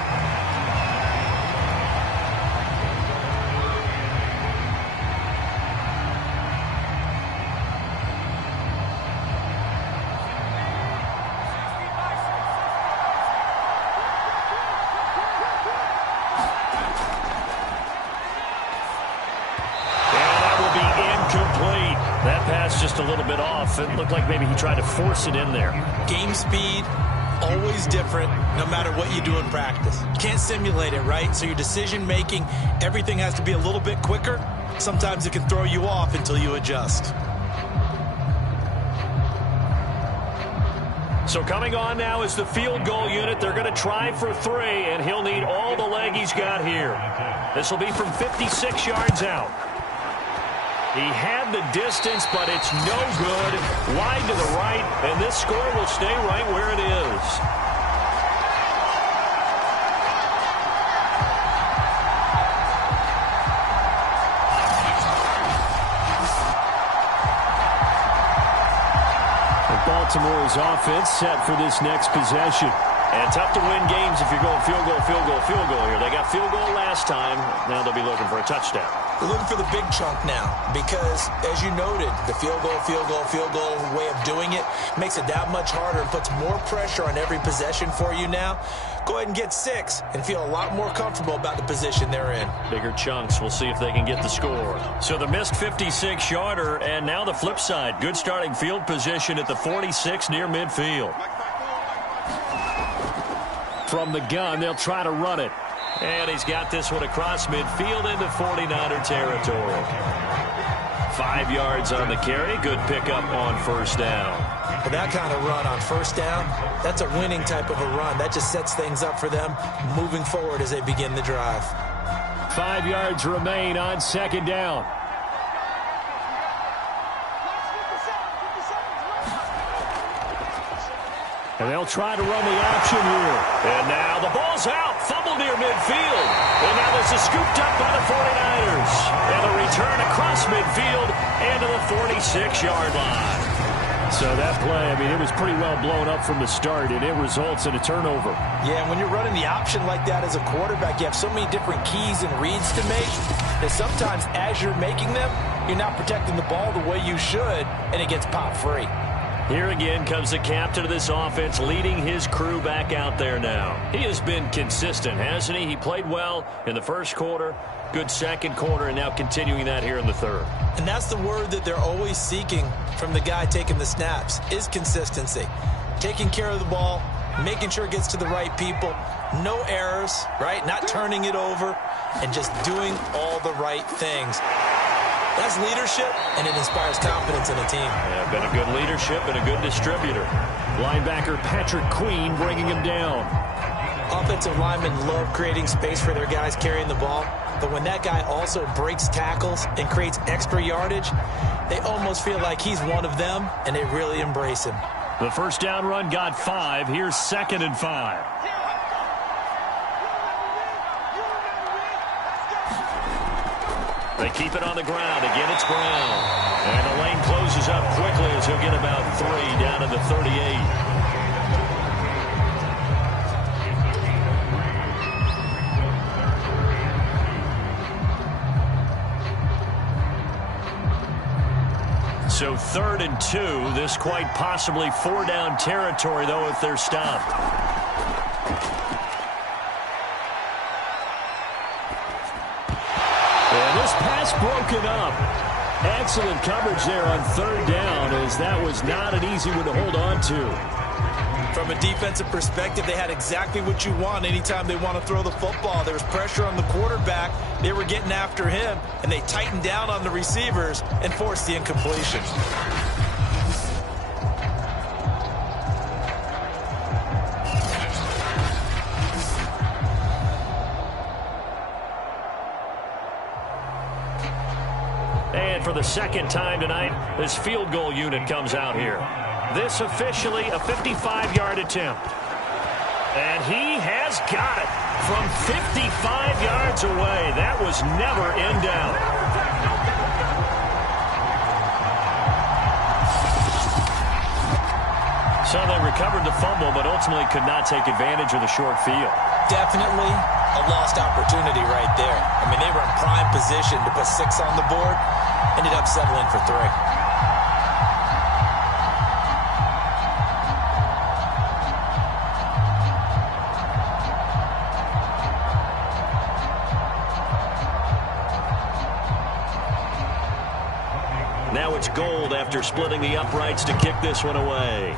Just a little bit off. It looked like maybe he tried to force it in there. Game speed, always different, no matter what you do in practice. You can't simulate it, right? So your decision making, everything has to be a little bit quicker. Sometimes it can throw you off until you adjust. So coming on now is the field goal unit. They're going to try for 3, and he'll need all the leg he's got here. This will be from 56 yards out. He had the distance, but it's no good. Wide to the right, and this score will stay right where it is. Baltimore's offense set for this next possession. And tough to win games if you're going field goal, field goal, field goal here. They got field goal last time. Now they'll be looking for a touchdown. They're looking for the big chunk now because, as you noted, the field goal way of doing it makes it that much harder and puts more pressure on every possession for you now. Go ahead and get 6 and feel a lot more comfortable about the position they're in. Bigger chunks. We'll see if they can get the score. So the missed 56-yarder, and now the flip side. Good starting field position at the 46 near midfield. From the gun, they'll try to run it. And he's got this one across midfield into 49er territory. 5 yards on the carry. Good pickup on first down. With that kind of run on first down, that's a winning type of a run. That just sets things up for them moving forward as they begin the drive. 5 yards remain on second down. And they'll try to run the option here. And now the ball's out. Fumble near midfield. And now this is scooped up by the 49ers. And a return across midfield and to the 46-yard line. So that play, I mean, it was pretty well blown up from the start, and it results in a turnover. Yeah, and when you're running the option like that as a quarterback, you have so many different keys and reads to make that sometimes as you're making them, you're not protecting the ball the way you should, and it gets popped free. Here again comes the captain of this offense, leading his crew back out there now. He has been consistent, hasn't he? He played well in the first quarter, good second quarter, and now continuing that here in the third. And that's the word that they're always seeking from the guy taking the snaps, is consistency. Taking care of the ball, making sure it gets to the right people, no errors, right? Not turning it over, and just doing all the right things. That's leadership, and it inspires confidence in a team. Yeah, been a good leadership and a good distributor. Linebacker Patrick Queen bringing him down. Offensive linemen love creating space for their guys carrying the ball, but when that guy also breaks tackles and creates extra yardage, they almost feel like he's one of them, and they really embrace him. The first down run got 5. Here's 2nd and 5. They keep it on the ground. Again, it's Brown. And the lane closes up quickly as he'll get about 3 down to the 38. So 3rd and 2. This quite possibly 4-down territory, though, if they're stopped. And this pass broken up. Excellent coverage there on 3rd down, as that was not an easy one to hold on to. From a defensive perspective, they had exactly what you want anytime they want to throw the football. There was pressure on the quarterback. They were getting after him, and they tightened down on the receivers and forced the incompletion. And for the second time tonight, this field goal unit comes out here. This officially a 55-yard attempt. And he has got it from 55 yards away. That was never in doubt. So they recovered the fumble, but ultimately could not take advantage of the short field. Definitely a lost opportunity right there. I mean, they were in prime position to put 6 on the board, ended up settling for 3. Now it's Gold after splitting the uprights to kick this one away.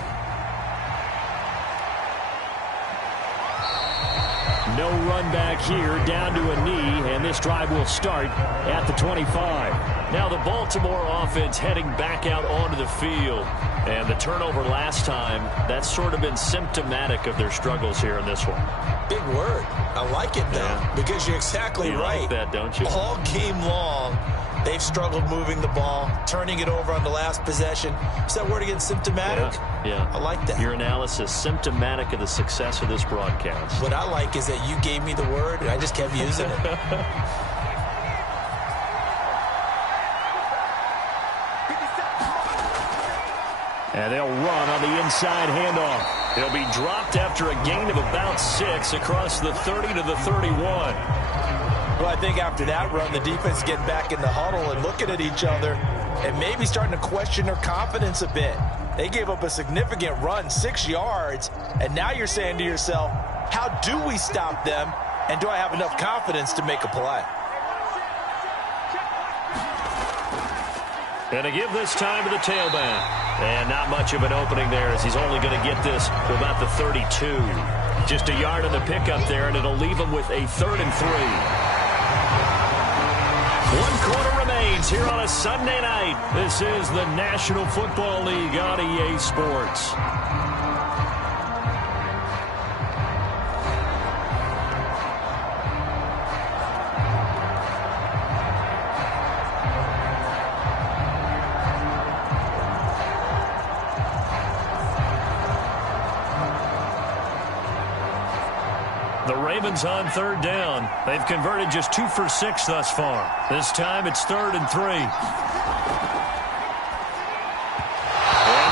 No run back here, down to a knee, and this drive will start at the 25. Now the Baltimore offense heading back out onto the field. And the turnover last time, that's sort of been symptomatic of their struggles here in this one. Big word. I like it, though, because you're exactly right. Like that, don't you? All game long, they've struggled moving the ball, turning it over on the last possession. Is that word again, symptomatic? Yeah. I like that. Your analysis, symptomatic of the success of this broadcast. What I like is that you gave me the word, and I just kept using it. And they'll run on the inside handoff. He'll be dropped after a gain of about 6 across the 30 to the 31. Well, I think after that run, the defense is getting back in the huddle and looking at each other and maybe starting to question their confidence a bit. They gave up a significant run, 6 yards, and now you're saying to yourself, how do we stop them, and do I have enough confidence to make a play? And to give this time to the tailback. And not much of an opening there as he's only going to get this to about the 32. Just a yard on the pickup there, and it'll leave him with a 3rd and 3. 1 quarter remains here on a Sunday night. This is the National Football League on EA Sports. The Ravens on 3rd down. They've converted just 2 for 6 thus far. This time it's 3rd and 3. And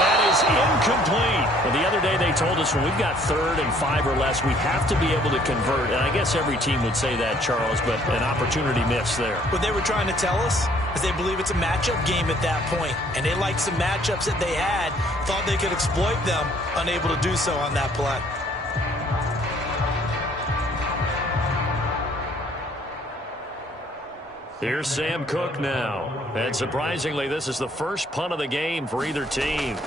that is incomplete. Well, the other day they told us when we've got 3rd and 5 or less, we have to be able to convert. And I guess every team would say that, Charles, but an opportunity missed there. What they were trying to tell us is they believe it's a matchup game at that point. And they liked some matchups that they had, thought they could exploit them, unable to do so on that play. Here's Sam Cook now. And surprisingly, this is the first punt of the game for either team.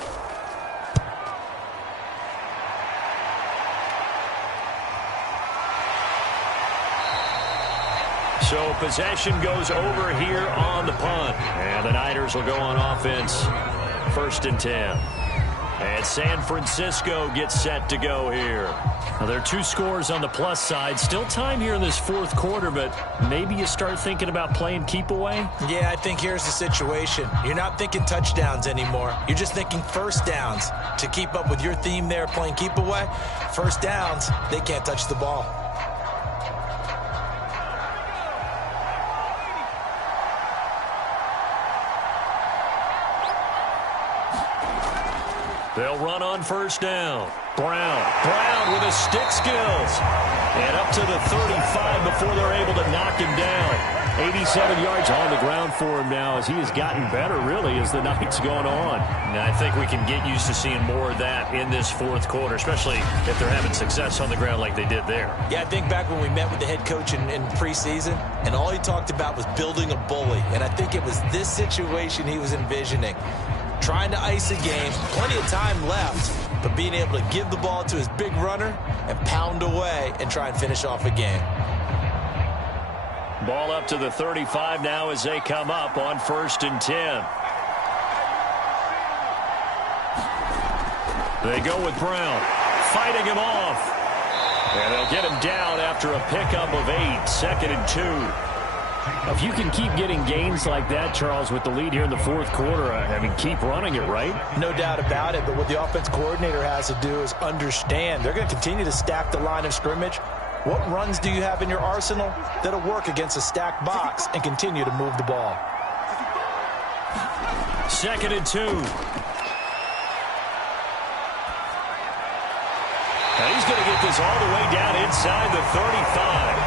So possession goes over here on the punt. And the Niners will go on offense. 1st and 10. And San Francisco gets set to go here. Now, there are 2 scores on the plus side. Still time here in this 4th quarter, but maybe you start thinking about playing keep away? Yeah, I think here's the situation. You're not thinking touchdowns anymore. You're just thinking first downs. To keep up with your theme there, playing keep away, first downs, they can't touch the ball. They'll run on 1st down. Brown with his stick skills. And up to the 35 before they're able to knock him down. 87 yards on the ground for him now as he has gotten better, really, as the night's going on. And I think we can get used to seeing more of that in this 4th quarter, especially if they're having success on the ground like they did there. Yeah, I think back when we met with the head coach in preseason, and all he talked about was building a bully. And I think it was this situation he was envisioning. Trying to ice a game, plenty of time left, but being able to give the ball to his big runner and pound away and try and finish off a game. Ball up to the 35 now as they come up on 1st and 10. They go with Brown, fighting him off. And they'll get him down after a pickup of 8, 2nd and 2. If you can keep getting gains like that, Charles, with the lead here in the 4th quarter, I mean, keep running it, right? No doubt about it, but what the offense coordinator has to do is understand they're going to continue to stack the line of scrimmage. What runs do you have in your arsenal that'll work against a stacked box and continue to move the ball? 2nd and 2. And he's going to get this all the way down inside the 35.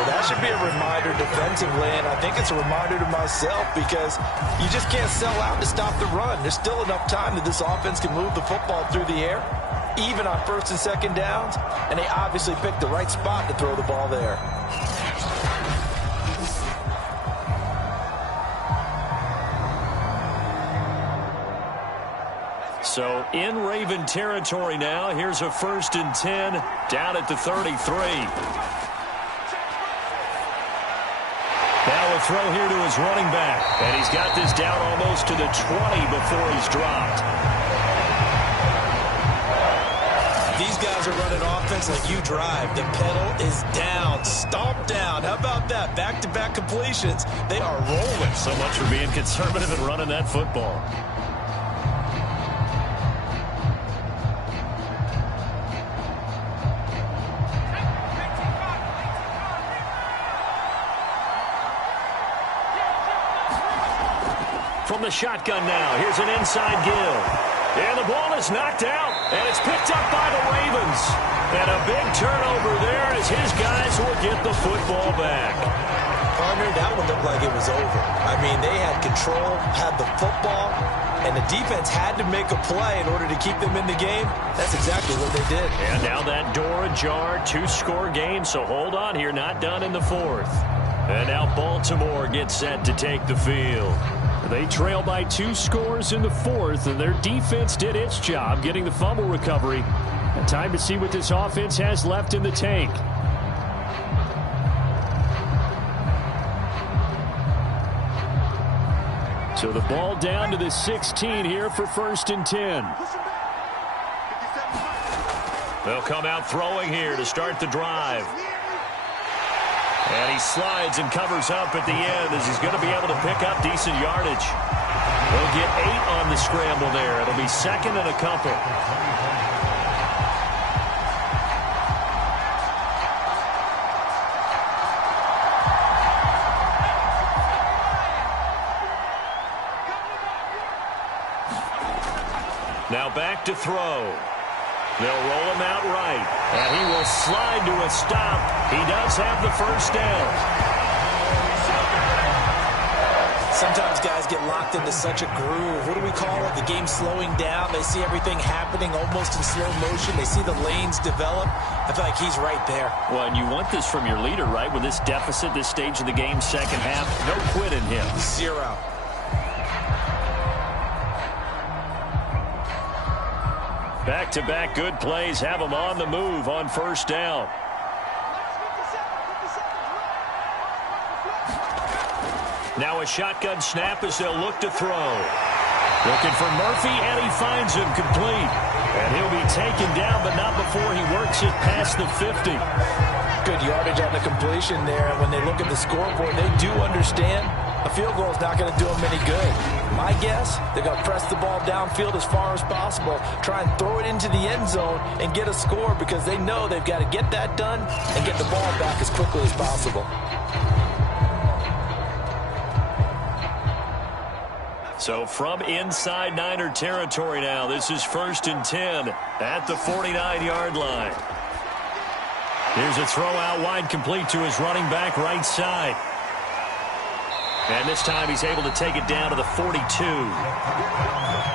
Well, that should be a reminder defensively, and I think it's a reminder to myself because you just can't sell out to stop the run. There's still enough time that this offense can move the football through the air, even on 1st and 2nd downs, and they obviously picked the right spot to throw the ball there. So in Raven territory now, here's a 1st and 10 down at the 33. a throw here to his running back. And he's got this down almost to the 20 before he's dropped. These guys are running offense like you drive. The pedal is down, stomp down. How about that? Back-to-back completions. They are rolling. So much for being conservative and running that football. From the shotgun now, here's an inside give. And the ball is knocked out, and it's picked up by the Ravens. And a big turnover there as his guys will get the football back. Partner, that one looked like it was over. I mean, they had control, had the football, and the defense had to make a play in order to keep them in the game. That's exactly what they did. And now that door ajar, 2-score game, so hold on here, not done in the fourth. And now Baltimore gets set to take the field. They trail by 2 scores in the fourth, and their defense did its job getting the fumble recovery. And time to see what this offense has left in the tank. So the ball down to the 16 here for 1st and 10. They'll come out throwing here to start the drive. And he slides and covers up at the end as he's going to be able to pick up decent yardage. They'll get 8 on the scramble there. It'll be 2nd and a couple. Now back to throw. They'll roll him out right, and he will slide to a stop. He does have the first down. Sometimes guys get locked into such a groove. What do we call it? The game slowing down. They see everything happening almost in slow motion. They see the lanes develop. I feel like he's right there. Well, and you want this from your leader, right? With this deficit, this stage of the game, second half, no quit in him. 0. Back-to-back good plays have him on the move on first down. Now a shotgun snap as they'll look to throw. Looking for Murphy, and he finds him complete. And he'll be taken down, but not before he works it past the 50. Good yardage on the completion there. When they look at the scoreboard, they do understand a field goal is not going to do them any good. My guess, they're going to press the ball downfield as far as possible, try and throw it into the end zone and get a score because they know they've got to get that done and get the ball back as quickly as possible. So from inside Niner territory now, this is 1st and 10 at the 49-yard line. Here's a throw out wide complete to his running back right side. And this time he's able to take it down to the 42.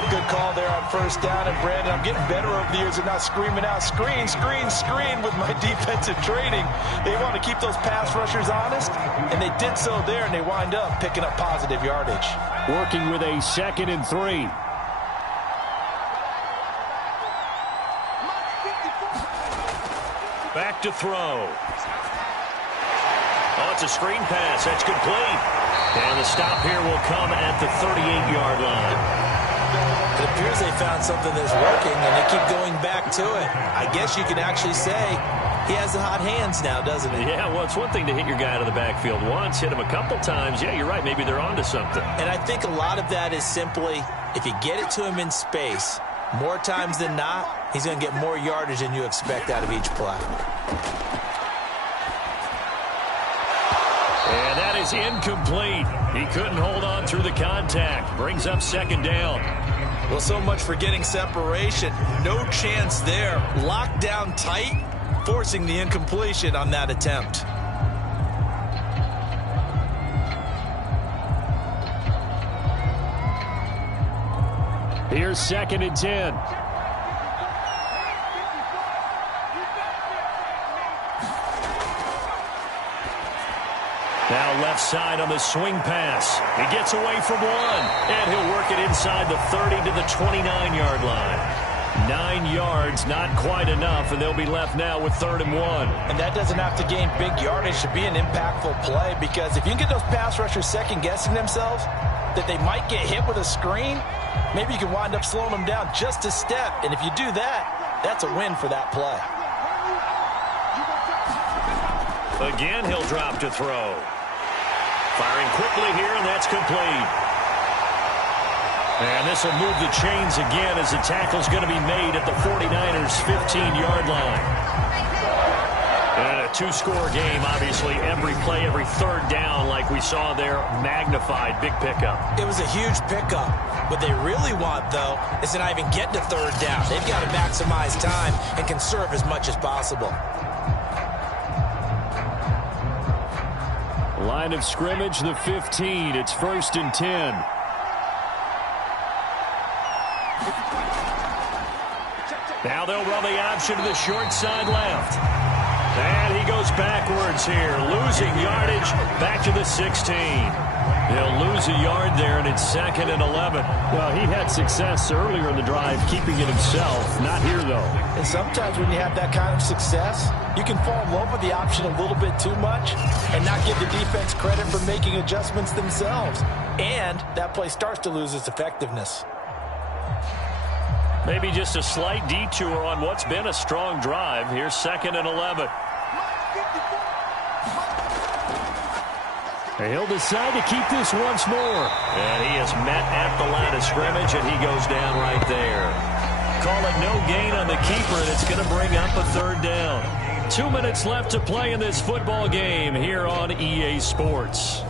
Good call there on first down. And, Brandon, I'm getting better over the years at not screaming out, screen, screen, screen with my defensive training. They want to keep those pass rushers honest, and they did so there, and they wind up picking up positive yardage. Working with a 2nd and 3. Back to throw. Oh, it's a screen pass. That's complete. And the stop here will come at the 38-yard line. It appears they found something that's working, and they keep going back to it. I guess you can actually say he has the hot hands now, doesn't he? Yeah, well, it's one thing to hit your guy to the backfield once, hit him a couple times. Yeah, you're right. Maybe they're onto something. And I think a lot of that is simply if you get it to him in space, more times than not, he's going to get more yardage than you expect out of each play. And that is incomplete. He couldn't hold on through the contact. Brings up 2nd down. Well, so much for getting separation. No chance there. Locked down tight, forcing the incompletion on that attempt. Here's 2nd and 10. Now left side on the swing pass. He gets away from one, and he'll work it inside the 30 to the 29-yard line. 9 yards, not quite enough, and they'll be left now with 3rd and 1. And that doesn't have to gain big yardage to be an impactful play, because if you can get those pass rushers second-guessing themselves, that they might get hit with a screen, maybe you can wind up slowing them down just a step. And if you do that, that's a win for that play. Again, he'll drop to throw. Firing quickly here, and that's complete. And this will move the chains again as the tackle's going to be made at the 49ers' 15-yard line. And a 2-score game, obviously, every play, every 3rd down, like we saw there, magnified. Big pickup. It was a huge pickup. What they really want, though, is to not even get to 3rd down. They've got to maximize time and conserve as much as possible. Line of scrimmage, the 15. It's 1st and 10. Now they'll run the option to the short side left. And he goes backwards here, losing yardage back to the 16. He'll lose a yard there, and it's 2nd and 11. Well, he had success earlier in the drive keeping it himself. Not here, though. And sometimes when you have that kind of success, you can fall in love with the option a little bit too much and not give the defense credit for making adjustments themselves. And that play starts to lose its effectiveness. Maybe just a slight detour on what's been a strong drive. Here's 2nd and 11. He'll decide to keep this once more. And he is met at the line of scrimmage, and he goes down right there. Call it no gain on the keeper, and it's going to bring up a 3rd down. 2 minutes left to play in this football game here on EA Sports.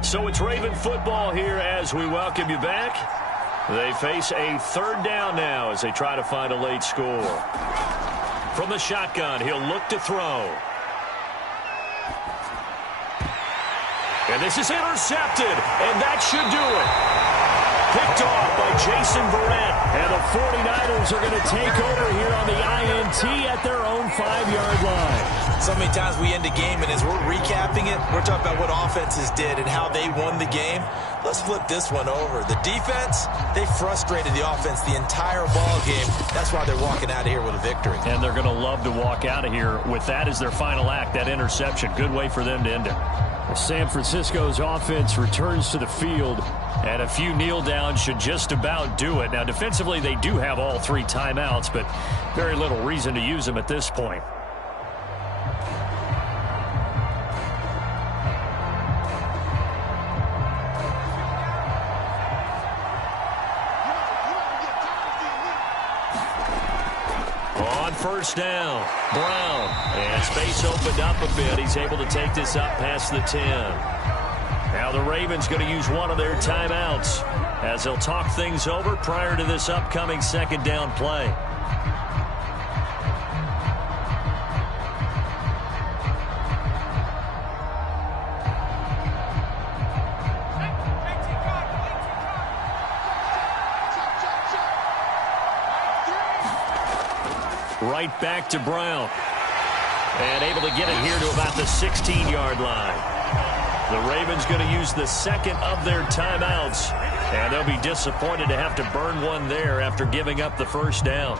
So it's Raven football here as we welcome you back. They face a 3rd down now as they try to find a late score. From the shotgun, he'll look to throw. And this is intercepted, and that should do it. Picked off by Jason Verrett, and the 49ers are going to take over here on the INT at their own 5-yard line. So many times we end a game, and as we're recapping it, we're talking about what offenses did and how they won the game. Let's flip this one over. The defense, they frustrated the offense the entire ball game. That's why they're walking out of here with a victory. And they're going to love to walk out of here with that as their final act, that interception. Good way for them to end it. San Francisco's offense returns to the field. And a few kneel downs should just about do it. Now, defensively, they do have all 3 timeouts, but very little reason to use them at this point. On 1st down, Brown. And space opened up a bit. He's able to take this up past the 10. Now the Ravens going to use one of their timeouts as they'll talk things over prior to this upcoming 2nd down play. Right back to Brown. And able to get it here to about the 16-yard line. The Ravens going to use the 2nd of their timeouts, and they'll be disappointed to have to burn one there after giving up the 1st down.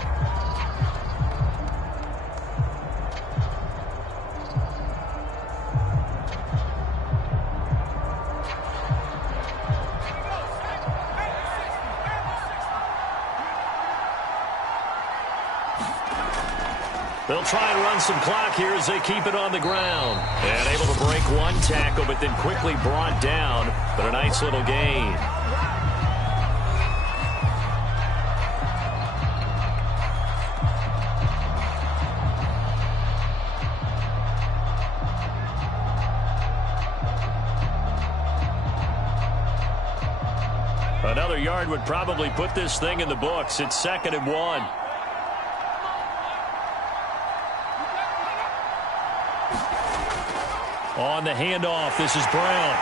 They'll try and run some clock here as they keep it on the ground. And able to break one tackle, but then quickly brought down. But a nice little gain. Another yard would probably put this thing in the books. It's 2nd and 1. On the handoff, this is Brown.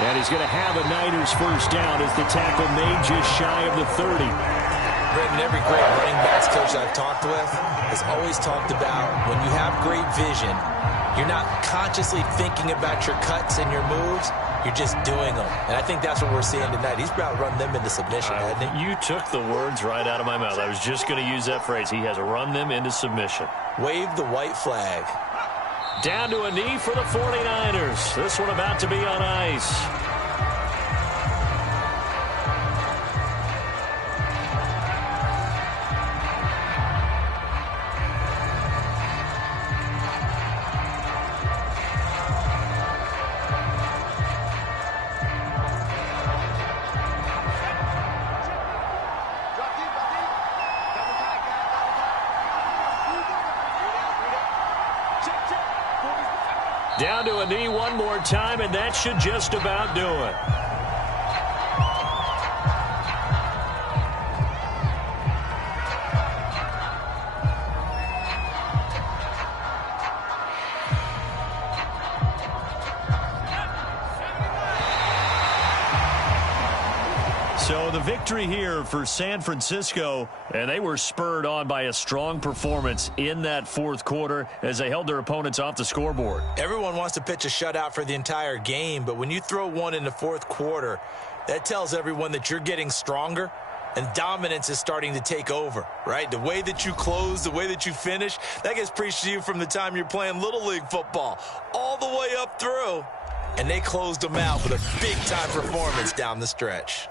And he's going to have a Niners 1st down as the tackle made just shy of the 30. Brendan, every great running backs coach I've talked with has always talked about when you have great vision, you're not consciously thinking about your cuts and your moves. You're just doing them. And I think that's what we're seeing tonight. He's about to run them into submission, hasn't he? You took the words right out of my mouth. I was just going to use that phrase. He has run them into submission. Wave the white flag. Down to a knee for the 49ers. This one about to be on ice. Down to a knee one more time, and that should just about do it. So the victory here for San Francisco, and they were spurred on by a strong performance in that fourth quarter as they held their opponents off the scoreboard. Everyone wants to pitch a shutout for the entire game, but when you throw one in the fourth quarter, that tells everyone that you're getting stronger and dominance is starting to take over, right? The way that you close, the way that you finish, that gets preached to you from the time you're playing Little League football all the way up through, and they closed them out with a big-time performance down the stretch.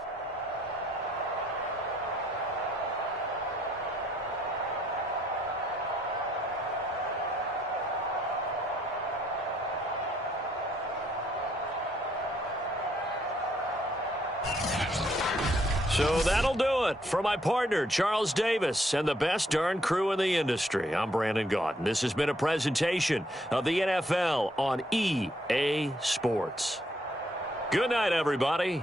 So that'll do it for my partner, Charles Davis, and the best darn crew in the industry. I'm Brandon Gaudin. This has been a presentation of the NFL on EA Sports. Good night, everybody.